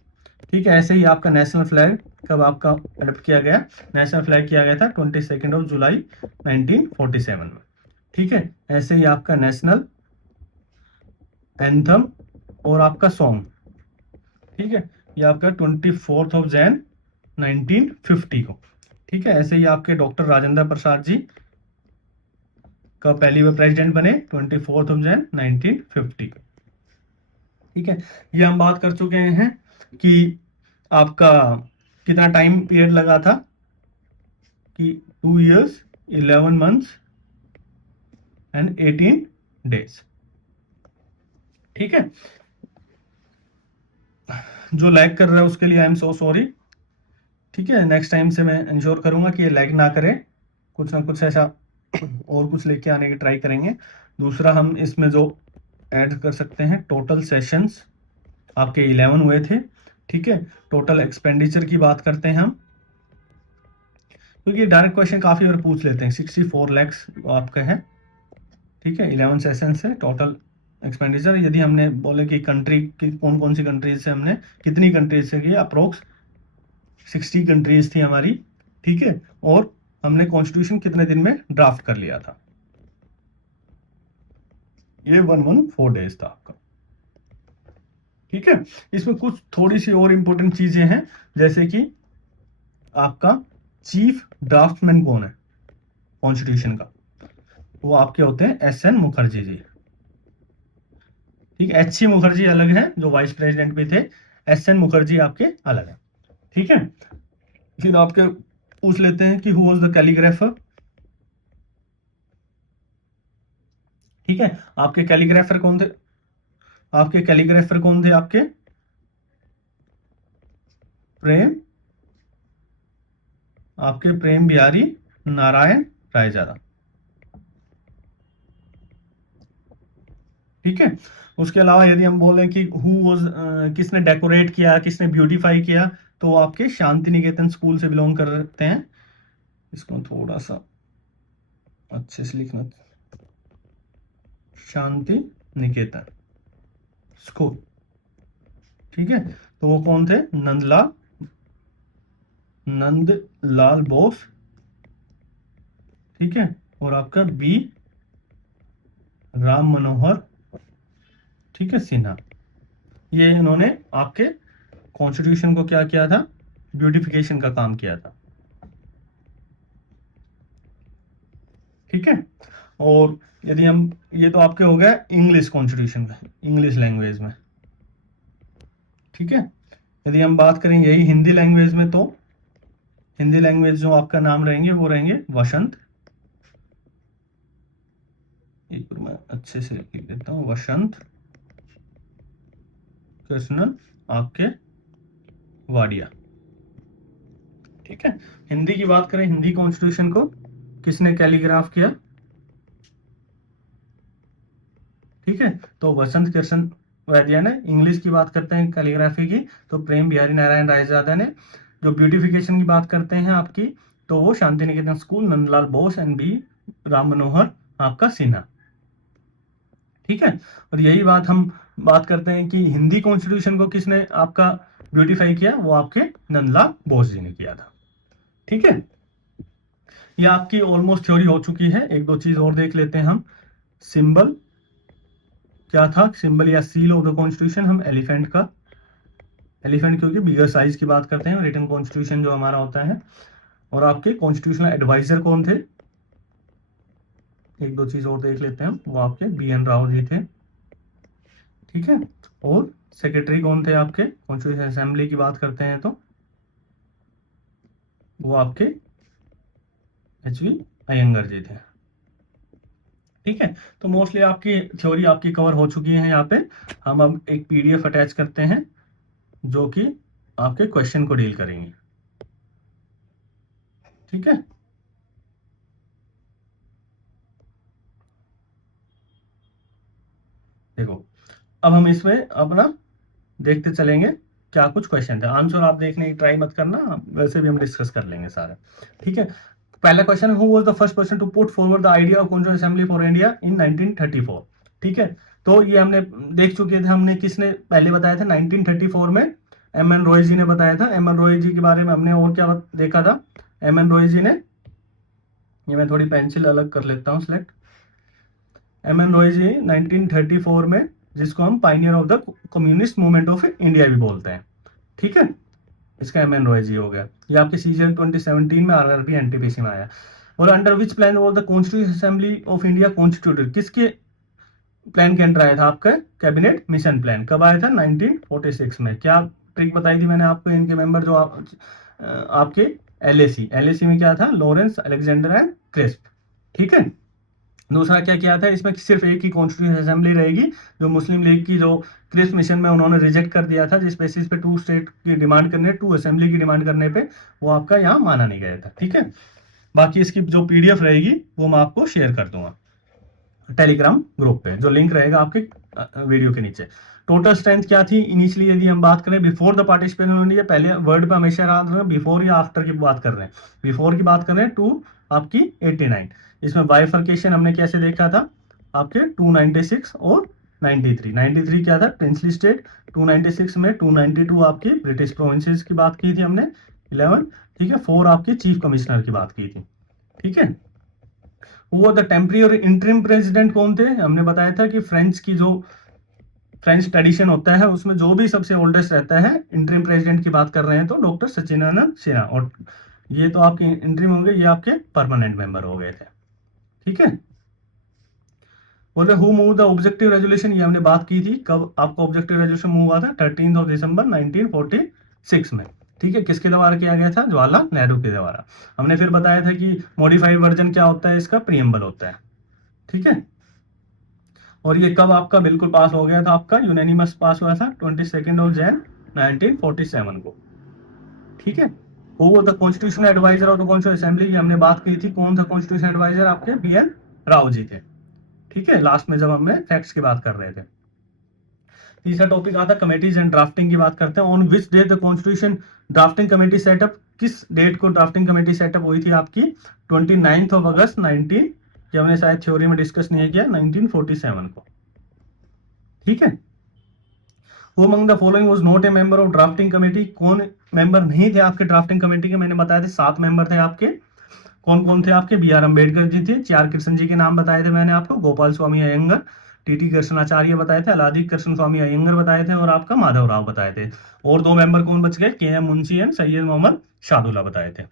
ठीक है, ऐसे ही आपका नेशनल फ्लैग कब आपका अडॉप्ट किया गया, नेशनल फ्लैग किया गया था 22 जुलाई 1947 में। ठीक है, ऐसे ही आपका नेशनल एंथम और आपका सॉन्ग, ठीक है, ये आपका 24 जैन 1950 को। ठीक है, ऐसे ही आपके डॉक्टर राजेंद्र प्रसाद जी कब पहली बार प्रेसिडेंट बने, 24 जैन 1950 को। ठीक है, ये हम बात कर चुके हैं कि आपका कितना टाइम पीरियड लगा था, कि 2 years 11 months एंड 18 days। ठीक है, जो लैग कर रहा है उसके लिए आई एम सो सॉरी। ठीक है, नेक्स्ट टाइम से मैं इंश्योर करूंगा कि ये लैग ना करे, कुछ ना कुछ ऐसा और कुछ लेके आने की ट्राई करेंगे। दूसरा हम इसमें जो ऐड कर सकते हैं, टोटल सेशंस आपके 11 हुए थे। ठीक है, टोटल एक्सपेंडिचर की बात करते हैं हम, क्योंकि डायरेक्ट क्वेश्चन काफी बार पूछ लेते हैं। 64 lakhs आपका है। ठीक है, 11 सेशन से टोटल एक्सपेंडिचर, यदि हमने बोले कि कंट्री की कौन कौन सी कंट्रीज से हमने कितनी कंट्रीज से किया, अप्रोक्स 60 कंट्रीज थी हमारी। ठीक है, और हमने कॉन्स्टिट्यूशन कितने दिन में ड्राफ्ट कर लिया था, ये 114 days था आपका। ठीक है, इसमें कुछ थोड़ी सी और इंपॉर्टेंट चीजें हैं, जैसे कि आपका चीफ ड्राफ्टमैन कौन है कॉन्स्टिट्यूशन का, वो आपके होते हैं SN मुखर्जी जी। ठीक है, HC मुखर्जी अलग है जो वाइस प्रेसिडेंट भी थे, SN मुखर्जी आपके अलग है। ठीक है, फिर आपके पूछ लेते हैं कि हु वाज द कैलीग्राफर। ठीक है, आपके कैलीग्राफर कौन थे, आपके कैलीग्राफर कौन थे, आपके प्रेम, आपके प्रेम बिहारी नारायण रायजादा। ठीक है, उसके अलावा यदि हम बोले कि हु वाज, किसने डेकोरेट किया, किसने ब्यूटीफाई किया, तो वो आपके शांति निकेतन स्कूल से बिलोंग करते हैं। इसको थोड़ा सा अच्छे से लिखना, शांति निकेतन स्कूल। ठीक है, तो वो कौन थे, नंदलाल बोस। ठीक है, और आपका बी राम मनोहर, ठीक है, सिन्हा। ये इन्होंने आपके कॉन्स्टिट्यूशन को क्या किया था, ब्यूटिफिकेशन का काम किया था। ठीक है, और यदि हम, ये तो आपके हो गया इंग्लिश कॉन्स्टिट्यूशन का, इंग्लिश लैंग्वेज में। ठीक है, यदि हम बात करें यही हिंदी लैंग्वेज में, तो हिंदी लैंग्वेज जो आपका नाम रहेंगे वो रहेंगे वसंत, एक बार मैं अच्छे से लिख देता हूँ, वसंत कृष्णन आपके वाडिया। ठीक है, हिंदी की बात करें, हिंदी कॉन्स्टिट्यूशन को किसने कैलीग्राफ किया। ठीक है। तो वसंत कृष्ण वैद्य ने। इंग्लिश की बात करते हैं कैलीग्राफी की, तो प्रेम बिहारी नारायण रायजादा ने। जो ब्यूटिफिकेशन की बात करते हैं आपकी, तो वो Shanti Niketan school, Nandlal Bose and B Ram Manohar आपका सिन्हा। ठीक है। और यही बात हम बात करते हैं कि हिंदी कॉन्स्टिट्यूशन को किसने आपका ब्यूटिफाई किया, वो आपके नंदलाल बोस जी ने किया था। ठीक है। ये आपकी ऑलमोस्ट थ्योरी हो चुकी है। एक दो चीज और देख लेते हैं हम। सिंबल क्या था, सिंबल या सील ऑफ द कॉन्स्टिट्यूशन, हम एलिफेंट का, एलिफेंट क्योंकि बिगर साइज की बात करते हैं, रिटन कॉन्स्टिट्यूशन जो हमारा होता है। और आपके कॉन्स्टिट्यूशनल एडवाइजर कौन थे, एक दो चीज और देख लेते हैं, वो आपके BN राव जी थे। ठीक है। और सेक्रेटरी कौन थे आपके कॉन्स्टिट्यूशन असेंबली की बात करते हैं तो वो आपके HV अयंगर जी थे। ठीक है। तो मोस्टली आपकी थ्योरी आपकी कवर हो चुकी है। यहाँ पे हम अब एक PDF अटैच करते हैं जो कि आपके क्वेश्चन को डील करेंगे। ठीक है। देखो, अब हम इसमें अपना देखते चलेंगे क्या कुछ क्वेश्चन थे। आंसर आप देखने की ट्राई मत करना, वैसे भी हम डिस्कस कर लेंगे सारा। ठीक है। पहला question, who was the first person to put forward the idea of constitution assembly for India in 1934। ठीक है। तो ये हमने देख चुके थे, हमने किसने पहले बताया था 1934 में MN रॉय जी ने बताया था। MN रॉय जी के बारे में हमने और क्या देखा था, MN रॉय जी ने, ये मैं थोड़ी पेंसिल अलग कर लेता हूँ सिलेक्ट। MN रॉय जी 1934 में, जिसको हम pioneer of the communist movement of India भी बोलते हैं। ठीक है। इसका MN रॉय जी हो गया। ये आपके CGL 2017 में RRB NTPC में आया। और under which plan was the constitution assembly of India constituted, किसके प्लान के अंडर आया था आपका कैबिनेट मिशन प्लान, कब आया था 1946 में। क्या ट्रिक बताई थी मैंने आपको, इनके मेंबर जो आपके LAC में क्या था, लॉरेंस अलेक्जेंडर एंड क्रिस्प। ठीक है। दूसरा क्या किया था, इसमें सिर्फ एक ही कॉन्स्टिट्यूशन असेंबली रहेगी, जो मुस्लिम लीग की जो क्रिस्प मिशन में उन्होंने रिजेक्ट कर दिया था, जिस बेसिस पे 2 स्टेट की डिमांड करने, 2 असेंबली की डिमांड करने पे वो आपका यहाँ माना नहीं गया था। ठीक है। बाकी इसकी जो PDF रहेगी वो मैं आपको शेयर कर दूंगा टेलीग्राम ग्रुप पे, जो लिंक रहेगा आपके वीडियो के नीचे। टोटल स्ट्रेंथ क्या थी इनिशियली, यदि हम बात करें before the participation in India, पहले वर्ड पे हमेशा याद रखना बिफोर या आफ्टर की बात कर रहे हैं। बिफोर की बात कर रहे हैं 2 आपकी 89। इसमें बाइफर्केशन हमने कैसे देखा था, आपके 296 और 93। 93 क्या था, प्रिंसली स्टेट। 296 में 292 आपकी ब्रिटिश प्रोविंसेस की बात की थी हमने 11। ठीक है। 4 आपकी चीफ कमिश्नर की बात की थी। ठीक है। वो द टेम्पररी और इंटरिम प्रेसिडेंट कौन थे, हमने बताया था कि फ्रेंच ट्रेडिशन होता है, उसमें जो भी सबसे ओल्डेस्ट रहता है, इंटरिम प्रेसिडेंट की बात कर रहे हैं तो डॉक्टर सचिदानंद सिन्हा। और ये तो आपके इंटरिम हो गए, ये आपके परमानेंट मेंबर हो गए थे। ठीक है। बोले who move the objective resolution, ये हमने बात की थी, कब आपका ऑब्जेक्टिव रेजोल्यूशन मूव हुआ था 13 दिसंबर 1946 में। ठीक है। किसके द्वारा किया गया था, जवाहरलाल नेहरू के द्वारा। हमने फिर बताया था कि मॉडिफाइड वर्जन क्या होता है, इसका प्रीएम्बल होता है। ठीक है। और ये कब आपका बिल्कुल पास हो गया था, आपका यूनानिमस पास हुआ था 22 जैन 1947 को। ठीक है। वो the constitution adviser of the constitution assembly, हमने बात की थी, कौन था कॉन्स्टिट्यूशन एडवाइजर, आपके BN राव जी थे। ठीक है। लास्ट में जब हमने फैक्ट्स की बात कर रहे थे। तीसरा टॉपिक आता है कमेटीज एंड ड्राफ्टिंग की बात करते हैं। On which day the constitution drafting committee setup, किस डेट को ड्राफ्टिंग कमेटी सेटअप हुई थी आपकी 29 अगस्त 19, ये हमने शायद थ्योरी में डिस्कस नहीं किया, 1947 को। ठीक है। Who among the following was not a member of drafting committee, कौन मेंबर नहीं थे आपके ड्राफ्टिंग कमेटी के, मैंने बताया था 7 मेंबर थे आपके। कौन कौन थे आपके, BR अम्बेडकर जी थे, CR कृष्ण जी के नाम बताए थे मैंने आपको, गोपाल स्वामी अयंगर, TT कृष्णाचार्य बताए थे, अलादी कृष्ण स्वामी अयंगर बताए थे, और आपका माधव राव बताए थे। और 2 मेंबर कौन बच गए, KM मुंशी एंड सैयद मोहम्मद शादुल्ला बताए थे।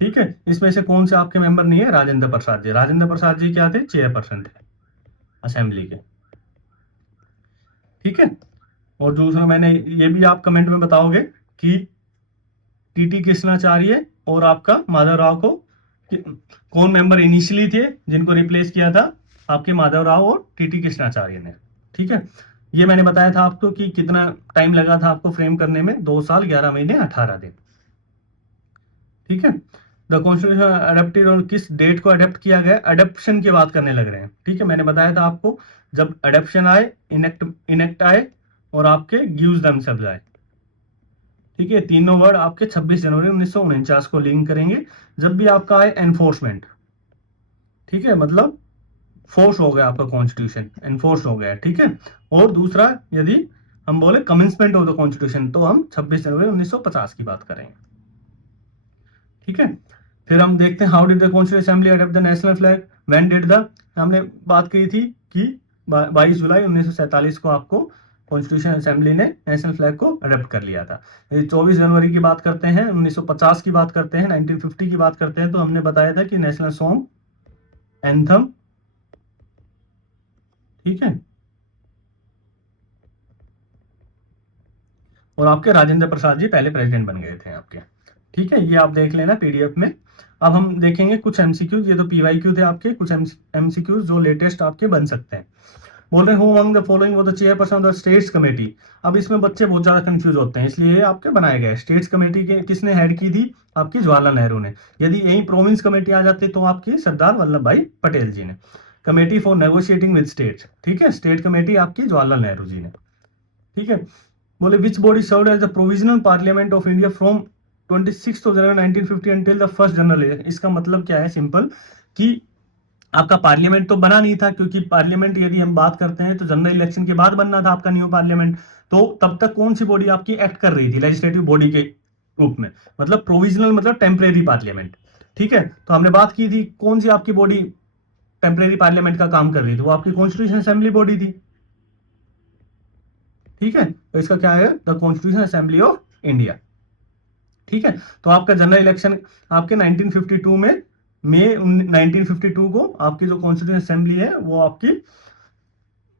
ठीक है। इसमें से कौन से आपके मेंबर नहीं है, राजेंद्र प्रसाद जी। राजेंद्र प्रसाद जी क्या थे, चेयरपर्सन थे असेंबली के। ठीक है। और दूसरा मैंने ये भी आप कमेंट में बताओगे कि TT कृष्णाचार्य और आपका माधव राव को कौन मेंबर इनिशियली थे, जिनको रिप्लेस किया था आपके माधव राव और TT कृष्णाचार्य ने। ठीक है। ये मैंने बताया था आपको कि कितना टाइम लगा था आपको फ्रेम करने में, 2 साल 11 महीने 18 दिन। ठीक है। द कॉन्स्टिट्यूशन अडेप्टेड, और किस डेट को अडेप्ट किया गया, अडेप्शन की बात करने लग रहे हैं। ठीक है। मैंने बताया था आपको जब अडॉप्शन आए, इनेक्ट आए और आपके गिव्स देमसेल्व्स आए। ठीक है, तीनों वर्ड आपके 26 जनवरी 1949 को लिंक करेंगे। जब भी आपका आए एनफोर्समेंट, ठीक है, मतलब फोर्स हो गया आपका कॉन्स्टिट्यूशन, एनफोर्स हो गया, ठीक है। और दूसरा, यदि हम बोले कमेंसमेंट ऑफ द कॉन्स्टिट्यूशन, तो हम 26 जनवरी 1950 की बात करेंगे, ठीक है। फिर हम देखते हैं how did the constitution assembly adopt the national flag, when did the, हमने बात की थी कि 22 जुलाई 1947 को आपको कॉन्स्टिट्यूशन असेंबली ने नेशनल फ्लैग को अडॉप्ट कर लिया था। यदि 24 जनवरी की बात करते हैं, 1950 की बात करते हैं, 1950 की बात करते हैं, तो हमने बताया था कि नेशनल सॉन्ग, एंथम, ठीक है, और आपके राजेंद्र प्रसाद जी पहले प्रेसिडेंट बन गए थे आपके, ठीक है। ये आप देख लेना पीडीएफ में। अब हम देखेंगे कुछ एमसीक्यूज, ये तो पीवाईक्यू थे आपके, कुछ एमसीक्यूज जो लेटेस्ट आपके बन सकते हैं। बोल रहे हैं who among the following was the chairperson of the states committee. अब इसमें बच्चे बहुत ज्यादा कंफ्यूज होते हैं, इसलिए आपके बनाए गए। स्टेट्स कमेटी के किसने हेड की थी? आपकी जवाहरलाल नेहरू ने। यदि यही प्रोविंस कमेटी आ जाती तो आपकी सरदार वल्लभ भाई पटेल जी ने। Committee for negotiating with states, ठीक है, स्टेट कमेटी आपकी जवाहरलाल नेहरू जी ने, ठीक है। बोले which body served as the provisional parliament of India from 26 January 1950 until the first general election. इसका मतलब क्या है, सिंपल, कि आपका पार्लियामेंट तो बना नहीं था, क्योंकि पार्लियामेंट यदि हम बात करते हैं तो जनरल इलेक्शन के बाद बनना था आपका न्यू पार्लियामेंट। तो तब तक कौन सी बॉडी आपकी एक्ट कर रही थी लेजिस्लेटिव बॉडी के रूप में, मतलब प्रोविजनल मतलब टेम्परेरी पार्लियामेंट, ठीक है। तो हमने बात की थी कौन सी आपकी बॉडी टेम्परेरी पार्लियामेंट का काम कर रही थी, वो आपकी कॉन्स्टिट्यूशन असेंबली बॉडी थी, ठीक है। तो इसका क्या है, the constitution assembly of India, ठीक है। तो आपका जनरल इलेक्शन आपके 1952 में, मई 1952 को आपकी जो कॉन्स्टिट्यूशन असेंबली है वो आपकी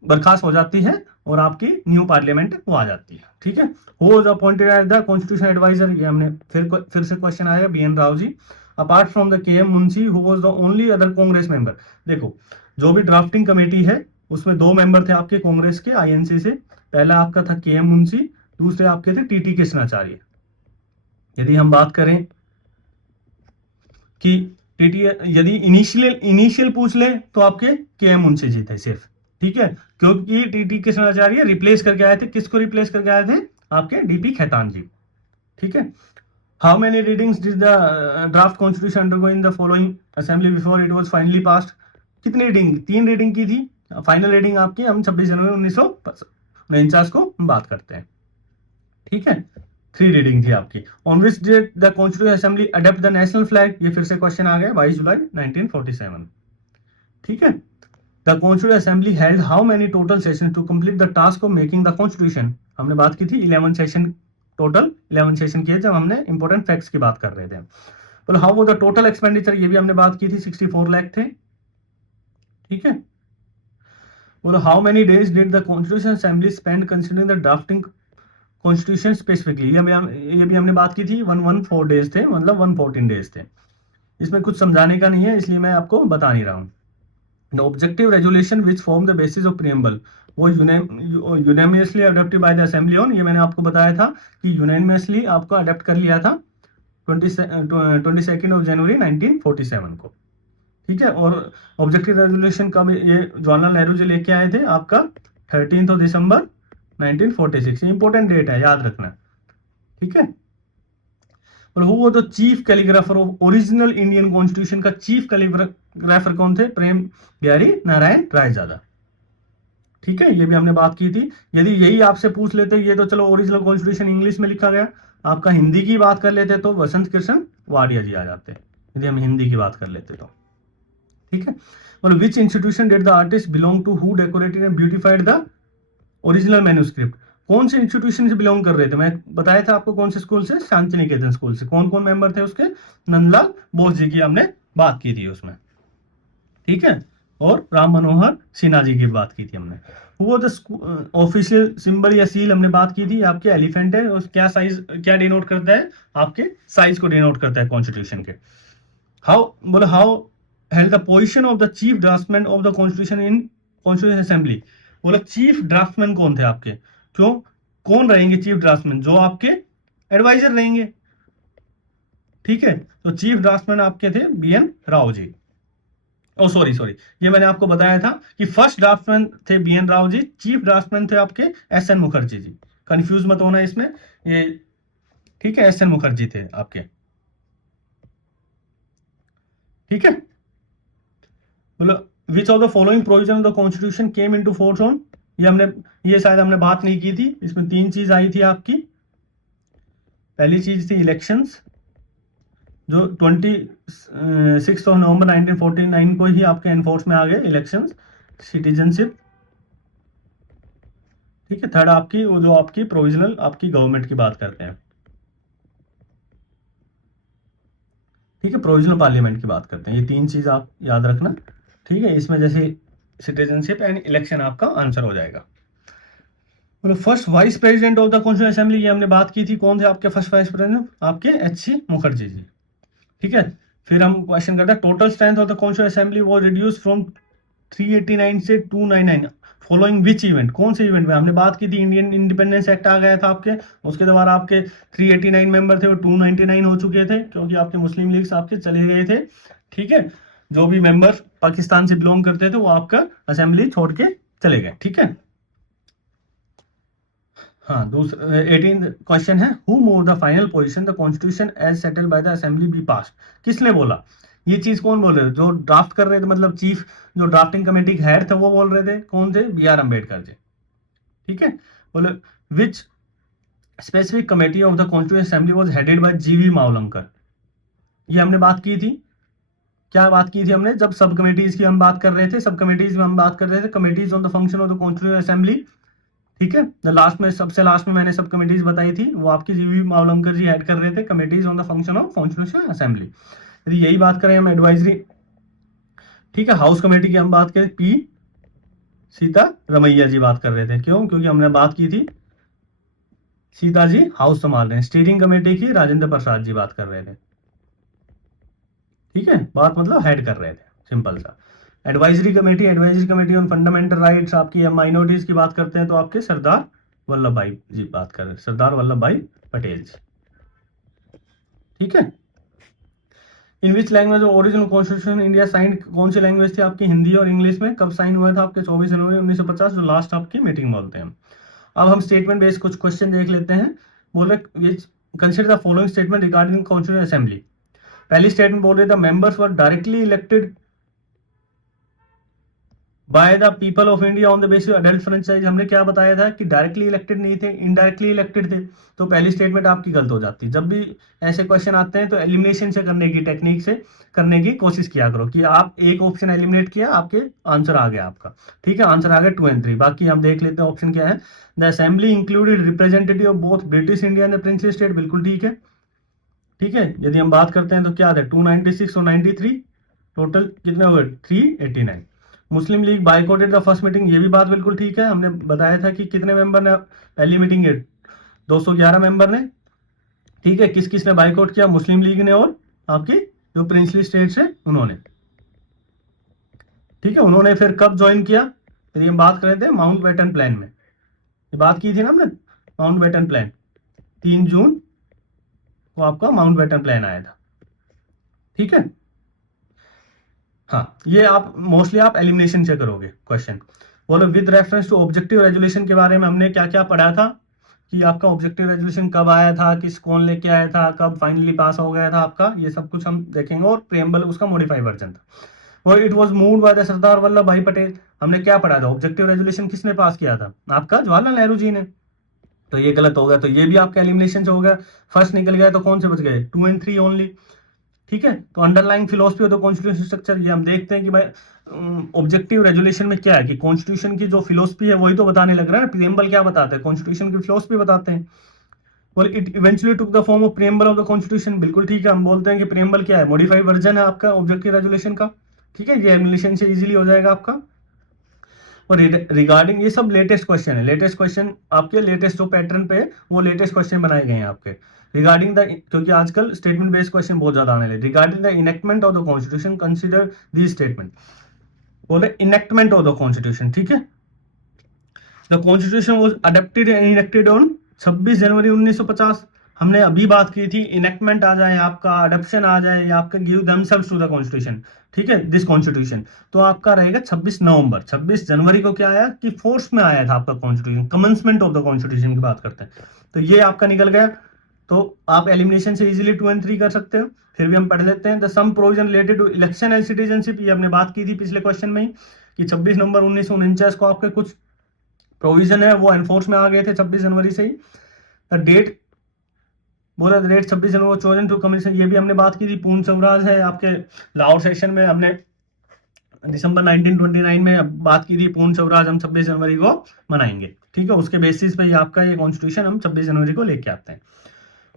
बर्खास्त हो जाती है और आपकी न्यू पार्लियामेंट वो आ जाती है, ठीक है। Who was appointed as the constitution adviser, ये हमने फिर से क्वेश्चन आया, B N Rao ji. Apart from the K M Munshi who was the only other Congress member. देखो, जो भी ड्राफ्टिंग कमेटी है उसमें दो मेंबर थे आपके कांग्रेस के आईएनसी से। पहला आपका था केएम मुंशी, दूसरे आपके थे टीटी कृष्णाचार्य। यदि हम बात करें कि टीटी, यदि इनिशियल पूछ ले तो आपके केएम मुंशी जी थे सिर्फ, ठीक है, क्योंकि टीटी कृष्णाचार्य रिप्लेस करके आए थे। किसको रिप्लेस करके आए थे? आपके डीपी खेतान जी, ठीक है। How many readings did the draft constitution undergo in the following assembly before it was finally passed. कितनी रीडिंग? 3 रीडिंग की थी। फाइनल रीडिंग आपकी हम 26 जनवरी 1949 को बात करते हैं, ठीक है। 3 रीडिंग थी आपकी। On which date the constitution assembly adopt the national flag, ये फिर से क्वेश्चन आ गया, 22 जुलाई 1947, ठीक है। The constitution assembly held how many total session to complete the task of making the constitution. हमने बात की थी 11 सेशन, टोटल 11 सेशन किए जब हमने इंपॉर्टेंट फैक्ट्स की बात कर रहे थे। तो हाउ वो द टोटल एक्सपेंडिचर, ये भी हमने बात की थी, 64 लाख थे, ठीक है। बोलो how many days did the constitution assembly spend considering the drafting constitution specifically. ये भी हमने बात की थी, 114 डेज थे, मतलब 114 डेज थे। इसमें कुछ समझाने का नहीं है, इसलिए मैं आपको बता नहीं रहा हूँ। The objective resolution which form the basis of preamble, वो unanimously adopted by the assembly on, ये मैंने आपको बताया था कि यूनानिमसली आपको अडॉप्ट कर लिया था 22 जनवरी 1947 को, ठीक है। और ऑब्जेक्टिव रेजोल्यूशन कब ये जवाहरलाल नेहरू जी लेके आए थे? आपका 13 दिसंबर 1946, इंपॉर्टेंट डेट है, याद रखना, ठीक है। और वो तो chief calligrapher of original Indian constitution का चीफ कैलीग्राफर कौन थे? प्रेम बिहारी नारायण रायजादा, ठीक है। ये भी हमने बात की थी। यदि यही आपसे पूछ लेते, ये तो चलो ओरिजिनल कॉन्स्टिट्यूशन इंग्लिश में लिखा गया, आपका हिंदी की बात कर लेते तो वसंत कृष्ण वाडिया जी आ जाते, यदि हम हिंदी की बात कर लेते तो, ठीक है। और which institution did the artist belong to who decorated and beautified the original manuscript. कौन से इंस्टीट्यूशन से बिलोंग कर रहे थे? मैं बताया था आपको कौन से स्कूल से, शांति निकेतन स्कूल से। कौन कौन मेंबर थे उसके? नंदलाल बोस जी की हमने बात की थी उसमें, ठीक है, और राम मनोहर सिन्हा जी की बात की थी हमने। वो द ऑफिशियल सिंबल या सील हमने बात की थी, आपके एलिफेंट है, और क्या साइज, क्या डिनोट करता है? आपके साइज को डिनोट करता है कॉन्स्टिट्यूशन के। हाउ, बोले how held the position of the chief draftman of the constitution in constitution assembly. बोला चीफ ड्राफ्टमैन कौन थे आपके? क्यों, कौन रहेंगे चीफ ड्राफ्टमैन? जो आपके एडवाइजर रहेंगे, ठीक है। तो चीफ ड्राफ्टमैन आपके थे बीएन राव जी, ओ सॉरी सॉरी, ये मैंने आपको बताया था कि फर्स्ट ड्राफ्टमैन थे BN राव जी, चीफ ड्राफ्टमैन थे आपके SN मुखर्जी जी, कंफ्यूज मत होना इसमें, ये ठीक है, SN मुखर्जी थे आपके, ठीक है। बोलो विच of the following provision of the constitution came into force on, ये शायद हमने बात नहीं की थी, इसमें 3 चीज आई थी आपकी। पहली चीज थी इलेक्शंस, जो 26 नवंबर 1949 को ही आपके एनफोर्स में आ गए इलेक्शंस। सिटीजनशिप, ठीक है। थर्ड आपकी वो जो आपकी प्रोविजनल आपकी गवर्नमेंट की बात करते हैं, ठीक है, प्रोविजनल पार्लियामेंट की बात करते हैं। ये 3 चीज आप याद रखना, ठीक है। इसमें जैसे सिटीजनशिप एंड इलेक्शन आपका आंसर हो जाएगा। मतलब first vice president of the constitution assembly, ये हमने बात की थी, कौन थे आपके फर्स्ट वाइस प्रेसिडेंट? आपके HC मुखर्जी जी, ठीक है। फिर हम क्वेश्चन करते हैं total strength of the constitution assembly was reduce from 389 से 299 फॉलोइंग विच इवेंट, कौन से इवेंट में? हमने बात की थी इंडियन इंडिपेंडेंस एक्ट आ गया था आपके, उसके द्वारा आपके 389 मेंबर थे वो 299 हो चुके थे, क्योंकि आपके मुस्लिम लीग्स आपके चले गए थे, ठीक है। जो भी मेंबर पाकिस्तान से बिलोंग करते थे वो आपका असेंबली छोड़ के चले गए, ठीक है। हाँ, दूसरा 18 क्वेश्चन है, who move the final position the constitution as settled by the assembly be pass, किसने बोला? ये चीज कौन बोल रहे थे? जो ड्राफ्ट कर रहे थे, मतलब चीफ जो ड्राफ्टिंग कमेटी के हेड थे वो बोल रहे थे, कौन थे? BR अम्बेडकर जी, ठीक है। बोले विच specific committee of the constitution assembly was headed by GV Mavalankar, ये हमने बात की थी। क्या बात की थी हमने? जब सब कमेटीज की हम बात कर रहे थे, सब कमेटीज में हम बात कर रहे थे committees on the function of the constitution assembly, ठीक है। लास्ट में, सबसे लास्ट में मैंने सब कमेटीज बताई थी, वो आपकी GV मावलंकर जी ऐड कर रहे थे, committees on the function of constitution assembly. यदि यही बात करें हम एडवाइजरी, ठीक है, हाउस कमेटी की हम बात करें, P सीता रमैया जी बात कर रहे थे, क्यों? क्योंकि हमने बात की थी सीता जी हाउस संभाल रहे हैं। स्टीयरिंग कमेटी की राजेंद्र प्रसाद जी बात कर रहे थे, ठीक है, बात मतलब हेड कर रहे थे, सिंपल सा। Advisory committee on fundamental rights आपकी माइनॉरिटीज की बात करते हैं तो आपके सरदार वल्लभ भाई जी बात कर रहे हैं, सरदार वल्लभ भाई पटेल जी, ठीक है। In which language original constitution India sign, कौन सी लैंग्वेज थी आपकी? हिंदी और इंग्लिश में। कब साइन हुआ था आपके? 24 जनवरी 1950, जो लास्ट आपकी मीटिंग बोलते हैं। अब हम स्टेटमेंट बेस्ड कुछ क्वेश्चन देख लेते हैं। बोले consider the following statement regarding constitution assembly. पहली स्टेटमेंट बोल रहे थे members were directly elected by the people of India on the basis adult franchise. हमने क्या बताया था कि डायरेक्टली इलेक्टेड नहीं थे, इनडायरेक्टली इलेक्टेड थे, तो पहली स्टेटमेंट आपकी गलत हो जाती है। जब भी ऐसे क्वेश्चन आते हैं तो एलिमिनेशन से करने की टेक्निक से करने की कोशिश किया करो, कि आप एक ऑप्शन एलिमिनेट किया, आपके आंसर आ गया आपका, ठीक है, आंसर आ गया 2 और 3। बाकी हम देख लेते हैं ऑप्शन क्या है। The assembly included representative of both British India and princely state, बिल्कुल ठीक है, ठीक है। यदि हम बात करते हैं तो क्या था 296 और 93, टोटल कितने हुए 389। Muslim League boycotted the first meeting, ये भी बात बिल्कुल ठीक है। हमने बताया था कि कितने मेंबर ने पहली मीटिंग है 211 मेंबर ने, ठीक है। किस किस ने बाइकआउट किया? मुस्लिम लीग ने और आपकी जो प्रिंसली स्टेट्स है उन्होंने, ठीक है। उन्होंने फिर कब ज्वाइन किया? यदि हम बात कर रहे थे माउंट बैटन प्लान में, ये बात की थी ना हमने, माउंट बैटन प्लान 3 जून को आपका माउंट बैटन प्लान आया था, ठीक है। हाँ, ये आप मोस्टली आप एलिमिनेशन से करोगे क्वेश्चन। बोलो with reference to objective resolution के बारे में हमने क्या क्या पढ़ा था, कि आपका ऑब्जेक्टिव रेजोल्यूशन कब आया था, किस कौन लेके आया था, कब फाइनली पास हो गया था आपका, ये सब कुछ हम देखेंगे। और प्रेम्बल उसका मॉडिफाइड वर्जन था। और it was moved by the Sardar Vallabh Bhai Patel. हमने क्या पढ़ा था? ऑब्जेक्टिव रेजोल्यूशन किसने पास किया था? आपका जवाहरलाल नेहरू जी ने। तो ये गलत हो गया, तो ये भी आपका एलिमिनेशन से हो गया। फर्स्ट निकल गया तो कौन से बच गए? 2 और 3 ओनली, ठीक है। तो underlying philosophy of the constitution structure, ये हम देखते हैं कि भाई ऑब्जेक्टिव रेजोल्यूशन में क्या है कि कॉन्स्टिट्यूशन की जो फिलोसफी है वही तो बताने लग रहा है ना। प्रियम्बल क्या बताते हैं? कॉन्स्टिट्यूशन की फिलोसफी बताते हैं। बोले it eventually took the form of preamble of the constitution, बिल्कुल ठीक है। हम बोलते हैं कि प्रियम्बल क्या है? मॉडिफाइड वर्जन है आपका ऑब्जेक्टिव रेजोल्यूशन का, ठीक है। ये एलिमिनेशन से इजीली हो जाएगा आपका। और रिगार्डिंग ये सब लेटेस्ट क्वेश्चन है, लेटेस्ट क्वेश्चन आपके लेटेस्ट जो पैटर्न पे वो लेटेस्ट क्वेश्चन बनाए गए हैं आपके रिगार्डिंग द, क्योंकि आजकल स्टेटमेंट बेस्ड क्वेश्चन बहुत ज्यादा आने लगे। Regarding the enactment of the constitution consider the statement. बोले इनेक्टमेंट ऑफ द कॉन्स्टिट्यूशन, ठीक है। The constitution was adopted and enacted on 26 January 1950। हमने अभी बात की थी इनेक्टमेंट आ जाए आपका, अडॉप्शन आ जाए या आपका give themselves to the constitution, ठीक है, दिस कॉन्स्टिट्यूशन, तो आपका रहेगा 26 नवंबर। 26 जनवरी को क्या आया कि फोर्स में आया था आपका constitution, commencement of the constitution की बात करते हैं, तो ये आपका निकल गया। तो आप एलिमिनेशन से इजीली 2 और 3 कर सकते हो। फिर भी हम पढ़ लेते हैं the some provision related to election and citizenship, ये हमने बात की थी पिछले क्वेश्चन में ही कि 26 नवंबर 1949 को आपके कुछ प्रोविजन है वो एनफोर्स में आ गए थे 26 जनवरी से ही। द डेट बोला डेट 26 जनवरी को चोजन टू कमीशन, ये भी हमने बात की थी। पूर्ण स्वराज है आपके लाहौर सेशन में, हमने दिसंबर 1929 में बात की थी पूर्ण स्वराज हम 26 जनवरी को मनाएंगे, ठीक है, उसके बेसिस पे ये आपका ये कॉन्स्टिट्यूशन हम 26 जनवरी को लेके आते हैं।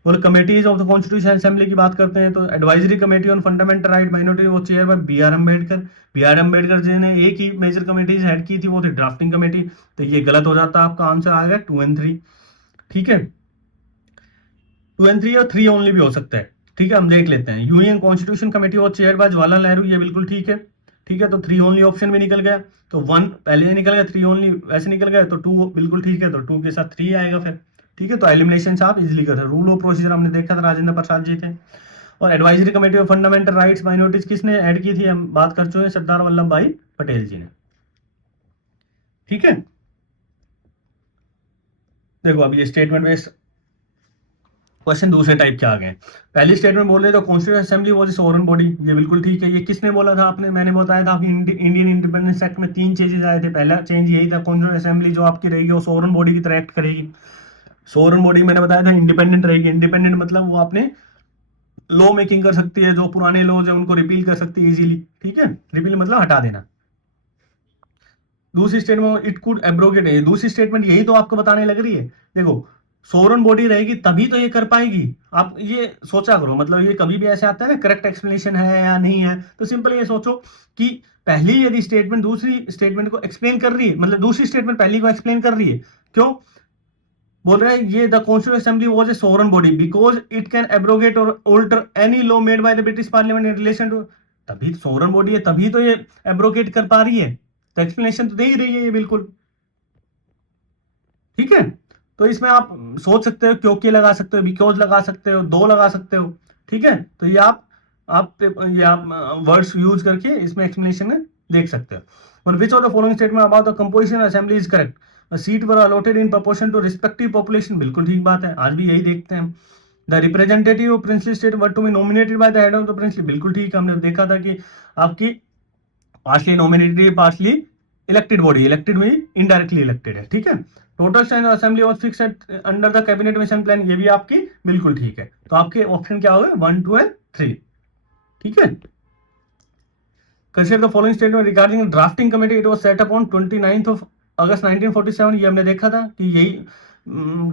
बोले committees of the constitution assembly की बात करते हैं, तो advisory committee on fundamental right minority वो chair by B R Ambedkar. B R Ambedkar ji ने एक ही मेजर कमेटीज हेड की थी, वो थी ड्राफ्टिंग कमेटी, तो ये गलत हो जाता है, आपका आंसर आ गया 2 और 3, ठीक है। 2 और 3 और 3 ओनली भी हो सकता है, ठीक है, हम देख लेते हैं। यूनियन कॉन्स्टिट्यूशन कमेटी और चेयर बाय जवाहरलाल नेहरू, ये बिल्कुल ठीक है, ठीक है, तो 3 ओनली ऑप्शन भी निकल गया, तो 1 पहले ही निकल गया, 3 ओनली वैसे निकल गया, तो 2 बिल्कुल ठीक है, तो 2 के साथ 3 आएगा फिर, ठीक है, तो एलिमिनेशन से आप इजिली कर सकते। रूल ऑफ प्रोसीजर हमने देखा था, राजेंद्र प्रसाद जी थे। और advisory committee of fundamental rights minorities किसने ऐड की थी, हम बात कर चुके हैं, सरदार वल्लभ भाई पटेल जी ने, ठीक है। देखो अब ये स्टेटमेंट बेस्ड क्वेश्चन दूसरे टाइप के आ गए। पहली स्टेटमेंट बोल रहे थे constitution assembly was sovereign body, ये बिल्कुल ठीक है। ये किसने बोला था आपने, मैंने बताया था आपकी इंडियन इंडिपेंडेंस एक्ट में 3 चेंजेस आए थे। पहला चेंज यही था कॉन्स्टिट्यूशन असेंबली जो आपकी रहेगी वो सोवरेन बॉडी की तरह एक्ट करेगी। सोवरेन बॉडी मैंने बताया था इंडिपेंडेंट रहेगी, इंडिपेंडेंट मतलब वो आपने लॉ मेकिंग कर सकती है, जो पुराने लॉज है उनको रिपील कर सकती है इजीली, ठीक है, रिपील मतलब हटा देना। दूसरी स्टेटमेंट इट कुड एब्रोगेट है, दूसरी स्टेटमेंट यही तो आपको बताने लग रही है। देखो सोवरेन बॉडी रहेगी तभी तो ये कर पाएगी, आप ये सोचा करो, मतलब ये कभी भी ऐसे आता है ना करेक्ट एक्सप्लेनेशन है या नहीं है, तो सिंपल ये सोचो कि पहली यदि स्टेटमेंट दूसरी स्टेटमेंट को एक्सप्लेन कर रही है, मतलब दूसरी स्टेटमेंट पहली को एक्सप्लेन कर रही है, क्यों बोल रहे हैं ये the constitution assembly was a sovereign body because it can abrogate or alter any law made by the British parliament in relation to, तभी सोवरेन बॉडी है तभी तो ये एब्रोगेट कर पा रही है, तो एक्सप्लेनेशन तो दे ही रही है ये बिल्कुल, ठीक है। तो इसमें आप सोच सकते हो, क्योंकि लगा सकते हो, बिकॉज लगा सकते हो, दो लगा सकते हो, ठीक है, तो ये आप वर्ड्स यूज करके इसमें एक्सप्लेनेशन में देख सकते हो। और which of the following statement about the composition assembly is correct, seat were allotted in proportion to respective population, बिल्कुल ठीक बात है, आज भी यही देखते हैं। The representative of princely state were to be nominated by the head of the princely, बिल्कुल ठीक है, हमने देखा था कि आपकी partially nominated partially elected body, elected में इनडायरेक्टली इलेक्टेड है, ठीक है। Total strength assembly was fixed under the cabinet mission plan, ये भी आपकी बिल्कुल ठीक है, तो आपके ऑप्शन क्या हो गए 1, 2 और 3, ठीक है। Consider the following statement regarding drafting committee, it was set up on 29 of अगस्त 1947, ये हमने देखा था कि यही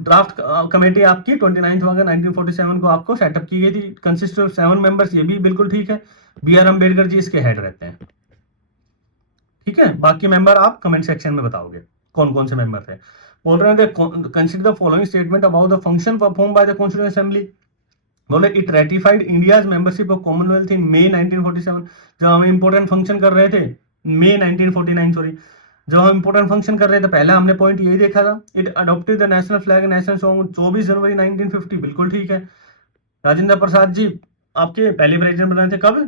ड्राफ्ट कमेटी आपकी 29 अगस्त 1947 को आपको सेटअप की गई थी, कंसिस्ट ऑफ 7 मेंबर्स, ये भी बिल्कुल ठीक है, बी आर अम्बेडकर जी इसके हेड रहते हैं, ठीक है। बाकी मेंबर आप कमेंट सेक्शन में बताओगे कौन कौन से मेंबर थे। बोल रहे हैं consider the following statement about the function perform by the constitution assembly, बोले it ratified India's membership of commonwealth in May 1947, जब हम इंपॉर्टेंट फंक्शन कर रहे थे, मई 1949 सॉरी, जब हम इंपॉर्टेंट फंक्शन कर रहे थे पहला हमने पॉइंट यही देखा था। It adopted the national flag national song 24 जनवरी 1950, बिल्कुल ठीक है। राजेंद्र प्रसाद जी आपके पहले प्रेसिडेंट बने थे कब,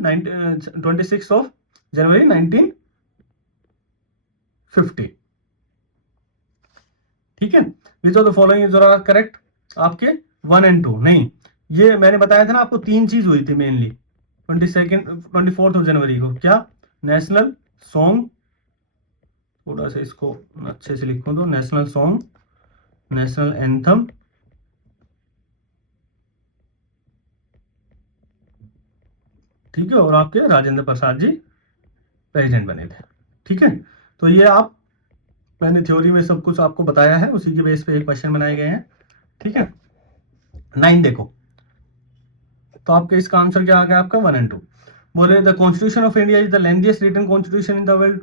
26 ऑफ जनवरी 1950, ठीक है। विच of the following is correct, आपके 1 और 2 नहीं, ये मैंने बताया था ना आपको 3 चीज हुई थी मेनली 24 जनवरी को, क्या नेशनल सॉन्ग, थोड़ा सा इसको अच्छे से लिखो तो नेशनल सॉन्ग, नेशनल एंथम, ठीक है, और आपके राजेंद्र प्रसाद जी प्रेसिडेंट बने थे, ठीक है। तो ये आप मैंने थ्योरी में सब कुछ आपको बताया है, उसी के बेस पे एक क्वेश्चन बनाए गए हैं, ठीक है। 9 देखो, तो आपके इसका आंसर क्या आ गया आपका 1 और 2। बोले the constitution of India is the lengthiest written constitution in the world,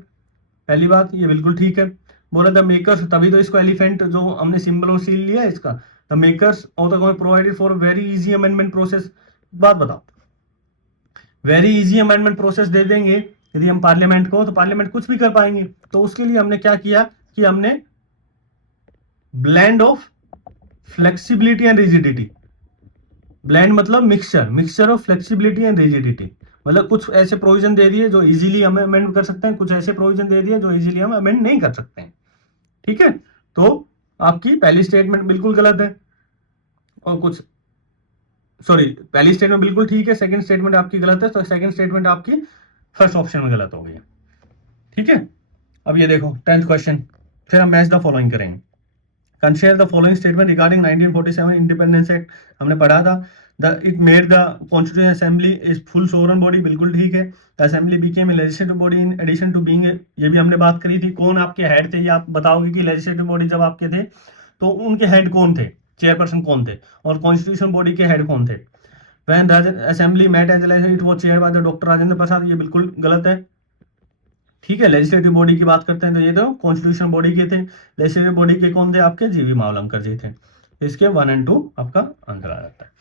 पहली बात ये बिल्कुल ठीक है। बोले द मेकर्स, तभी तो इसको एलिफेंट जो हमने सिंबल और सील लिया है इसका, the makers of the provided for very easy amendment process, बात बताओ, वेरी इजी अमेंडमेंट प्रोसेस दे देंगे यदि हम पार्लियामेंट को, तो पार्लियामेंट कुछ भी कर पाएंगे, तो उसके लिए हमने क्या किया कि हमने blend of flexibility and rigidity, blend मतलब mixture of flexibility and rigidity, मतलब कुछ ऐसे प्रोविजन दे दिए जो इजीली हम अमेंड कर सकते हैं, कुछ ऐसे प्रोविजन दे दिए जो इजीली हम अमेंड नहीं कर सकते हैं। ठीक है, तो आपकी पहली स्टेटमेंट बिल्कुल गलत है, और कुछ सॉरी पहली स्टेटमेंट बिल्कुल ठीक है, सेकंड स्टेटमेंट आपकी गलत है, तो सेकंड स्टेटमेंट आपकी फर्स्ट ऑप्शन में गलत हो गई है। ठीक है, अब ये देखो 10th क्वेश्चन, फिर हम मैच द फॉलोइंग करेंगे। Consider the following statement regarding 1947 independence act, हमने पढ़ा था। The it made the constitution assembly is full sovereign body, बिल्कुल ठीक है। The assembly became a legislative body in addition to being, ये भी हमने बात करी थी। कौन आपके हेड थे, ये आप बताओगे कि लेजिस्लेटिव बॉडी जब आपके थे तो उनके हेड कौन थे, चेयरपर्सन कौन थे, और कॉन्स्टिट्यूशन बॉडी के हेड कौन थे। When assembly met as it was chair by the doctor Rajendra Prasad, ये बिल्कुल गलत है। ठीक है, लेजिस्लेटिव बॉडी की बात करते हैं तो ये तो कॉन्स्टिट्यूशन बॉडी के थे। लेजिस्लेटिव बॉडी के कौन थे आपके, जीवी मावलंकर जी थे। इसके 1 और 2 आपका आंसर आ जाता है।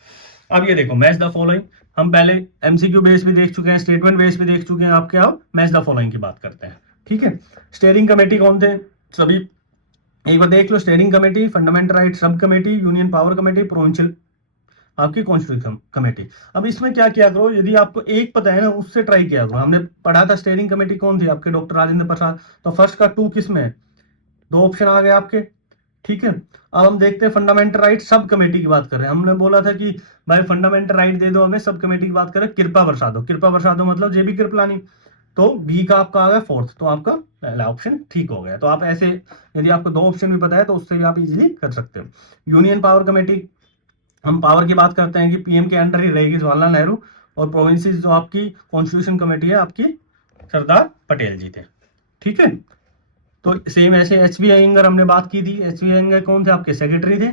अब ये देखो मैच द फॉलोइंग, हम पहले एमसीक्यू बेस भी देख चुके हैं, स्टेटमेंट बेस भी देख चुके हैं आपके। अब मैच द फॉलोइंग की बात करते हैं। ठीक है, स्टेयरिंग कमेटी कौन थे सभी एक बार देख लो। Steering committee, fundamental right sub committee, union power committee, provincial आपकी कॉन्स्टिट्यूशन कमेटी। अब इसमें क्या किया करो, यदि आपको एक पता है ना उससे ट्राई किया करो। हमने पढ़ा था स्टेयरिंग कमेटी कौन थी आपके, डॉक्टर राजेंद्र प्रसाद, तो फर्स्ट का 2 किस में है, 2 ऑप्शन आ गए आपके। ठीक है, अब हम देखते हैं फंडामेंटल राइट सब कमेटी की बात कर रहे हैं। हमने बोला था कि भाई फंडामेंटल राइट दे दो हमें, सब कमेटी की बात करें, कृपा बरसा दो, कृपा बरसा दो मतलब जेबी कृपलानी। तो बी का आपका आ गया 4th, तो आपका पहला ऑप्शन ठीक हो गया। तो आप ऐसे यदि आपको 2 ऑप्शन भी पता है तो उससे भी आप इजीली कर सकते हो। यूनियन पावर कमेटी, हम पावर की बात करते हैं कि पीएम के अंडर ही रहेगी जवाहरलाल नेहरू, और प्रोविंसेस जो आपकी कॉन्स्टिट्यूशन कमेटी है आपकी सरदार पटेल जी थे। ठीक है, तो सेम ऐसे एच वी अयंगर हमने बात की थी, एच वी अयंगर कौन थे आपके, सेक्रेटरी थे।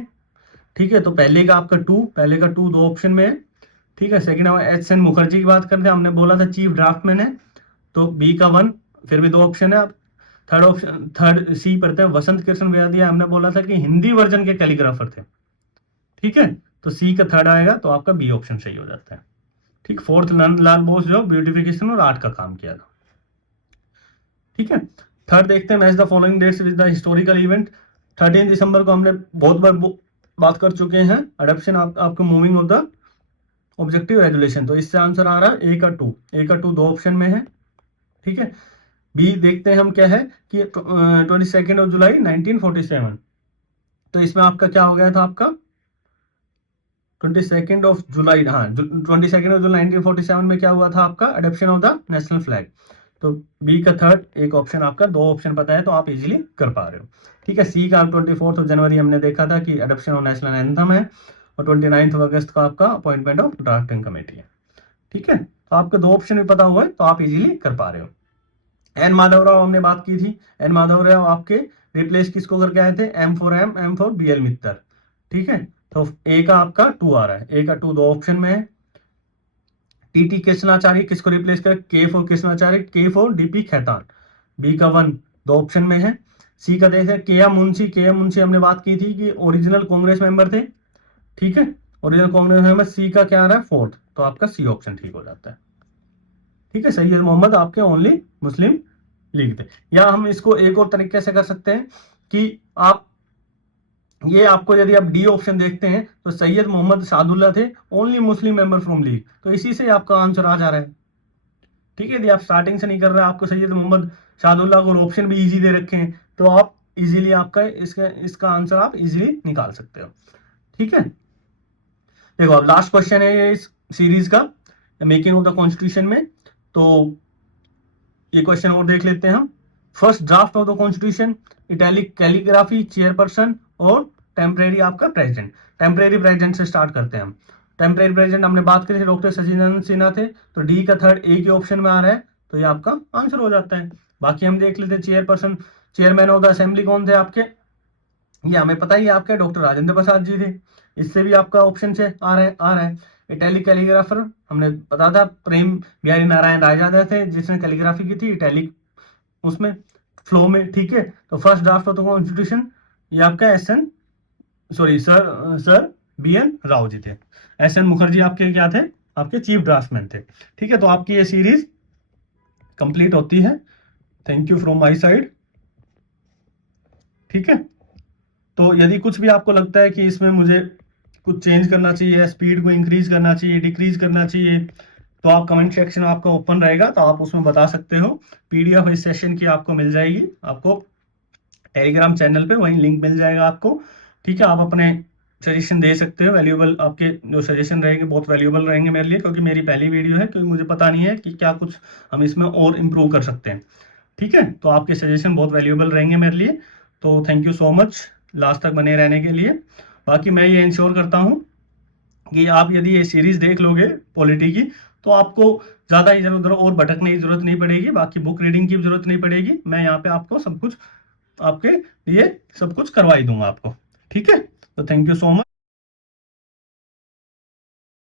ठीक है, तो पहले का आपका 2, पहले का 2 2 ऑप्शन में है। ठीक है, सेकंड हम एच एन मुखर्जी की बात करते हैं, हमने बोला था चीफ ड्राफ्टमैन है, तो बी का 1, फिर भी 2 ऑप्शन है। आप थर्ड ऑप्शन, थर्ड सी पढ़ते हैं, वसंत कृष्ण व्याधिया, हमने बोला था कि हिंदी वर्जन के कैलीग्राफर थे। ठीक है, तो सी का थर्ड आएगा, तो आपका बी ऑप्शन सही हो जाता है। ठीक, 4th नंदलाल बोस जो ब्यूटिफिकेशन और आर्ट का काम किया था। ठीक है, थर्ड देखते हैं match the following dates with the historical event. 13 दिसंबर को हमने बहुत बार बात कर चुके हैं, अडॉप्शन आपको moving of the objective resolution, तो इससे आंसर आ रहा है ए का 2, ए का 2 2 ऑप्शन में है। ठीक है, बी देखते हैं हम क्या है कि 22 ऑफ जुलाई 1947, तो इसमें आपका क्या हो गया था आपका 22 ऑफ जुलाई, हाँ 22 ऑफ जुलाई 1947 में क्या हुआ था आपका adoption of the national flag. तो बी का थर्ड एक ऑप्शन आपका, 2 ऑप्शन पता है तो आप इजीली कर पा रहे हो। ठीक है, सी का 24 ऑफ जनवरी हमने देखा था कि अडॉप्शन ऑफ नेशनल एंथम है, और 29 ऑफ अगस्त का आपका अपॉइंटमेंट ऑफ ड्राफ्टिंग कमेटी है। ठीक है, तो आपके 2 ऑप्शन भी पता हुआ है तो आप इजीली कर पा रहे हो। एन माधवराव हमने बात की थी, एन माधवराव आपके रिप्लेस किसको करके आए थे, एम फॉर बी एल मित्तर। ठीक है, तो ए का आपका 2 आ रहा है, ए का 2 2 ऑप्शन में है। टीटी कृष्णाचार्य किसको रिप्लेस कर, के फॉर कृष्णाचार्य, के फॉर डीपी खैतान, बी का 1 2 ऑप्शन में है। सी का देख के एम मुंशी, के एम मुंशी हमने बात की थी कि ओरिजिनल कांग्रेस मेंबर थे। ठीक है, ओरिजिनल कांग्रेस मेंबर, सी का क्या आ रहा है 4th, तो आपका सी ऑप्शन ठीक हो जाता है। ठीक है, सैयद मोहम्मद आपके ओनली मुस्लिम लीग थे। या हम इसको एक और तरीके से कर सकते हैं कि आप ये आपको यदि आप डी ऑप्शन देखते हैं तो सैयद मोहम्मद सादुल्ला थे only Muslim member from league, तो इसी से आपका आंसर आ जा रहा है। ठीक है, यदि आप स्टार्टिंग से नहीं कर रहे, आपको सैयद मोहम्मद सादुल्ला को ऑप्शन भी इजी दे रखे हैं, तो आप इजीली आपका इसका आंसर आप इजीली निकाल सकते हो। ठीक है, देखो अब लास्ट क्वेश्चन है इस सीरीज का, मेकिंग ऑफ द कॉन्स्टिट्यूशन में, तो ये क्वेश्चन और देख लेते हैं हम। First draft of the constitution, italic calligraphy, chairperson और टेम्परेरी आपका प्रेसिडेंट। टेम्परेरी प्रेसिडेंट से स्टार्ट करते हैं हम। टेम्परेरी प्रेसिडेंट हमने बात करी थी, डॉक्टर सचिदानंद सिन्हा थे, तो डी का थर्ड ए के ऑप्शन में आ रहा है, तो ये आपका आंसर हो जाता है। बाकी हम देख लेते हैं chairperson, chairman of the assembly कौन थे आपके, ये हमें पता ही है आपके डॉक्टर राजेंद्र प्रसाद जी थे, इससे भी आपका ऑप्शन से आ रहा है। इटैलिक कैलीग्राफर हमने पता था प्रेम बिहारी नारायण रायजादा थे जिसने कैलीग्राफी की थी इटैलिक उसमें फ्लो में। ठीक है, तो first draft of the constitution ये आपका sir B N Rao ji थे। एस एन मुखर्जी आपके क्या थे, आपके चीफ ड्राफ्टमैन थे। ठीक है, तो आपकी ये सीरीज कंप्लीट होती है। Thank you from my side. ठीक है, तो यदि कुछ भी आपको लगता है कि इसमें मुझे कुछ चेंज करना चाहिए, स्पीड को इंक्रीज करना चाहिए, डिक्रीज करना चाहिए, तो आप कमेंट सेक्शन आपका ओपन रहेगा, तो आप उसमें बता सकते हो। पीडीएफ इस सेशन की आपको मिल जाएगी, आपको टेलीग्राम चैनल पे वहीं लिंक मिल जाएगा आपको। ठीक है, आप अपने सजेशन दे सकते हो, वैल्यूएबल आपके जो सजेशन रहेंगे बहुत वैल्यूएबल रहेंगे मेरे लिए, क्योंकि मेरी पहली वीडियो है, क्योंकि मुझे पता नहीं है कि क्या कुछ हम इसमें और इम्प्रूव कर सकते हैं। ठीक है, तो आपके सजेशन बहुत वैल्यूएबल रहेंगे मेरे लिए। तो thank you so much last तक बने रहने के लिए। बाकी मैं ये इंश्योर करता हूँ कि आप यदि ये सीरीज देख लोगे पॉलिटी की, तो आपको ज़्यादा इधर उधर और भटकने की जरूरत नहीं पड़ेगी, बाकी बुक रीडिंग की भी जरूरत नहीं पड़ेगी। मैं यहाँ पे आपको सब कुछ आपके लिए सब कुछ करवा ही दूंगा आपको। ठीक है, तो थैंक यू सो मच।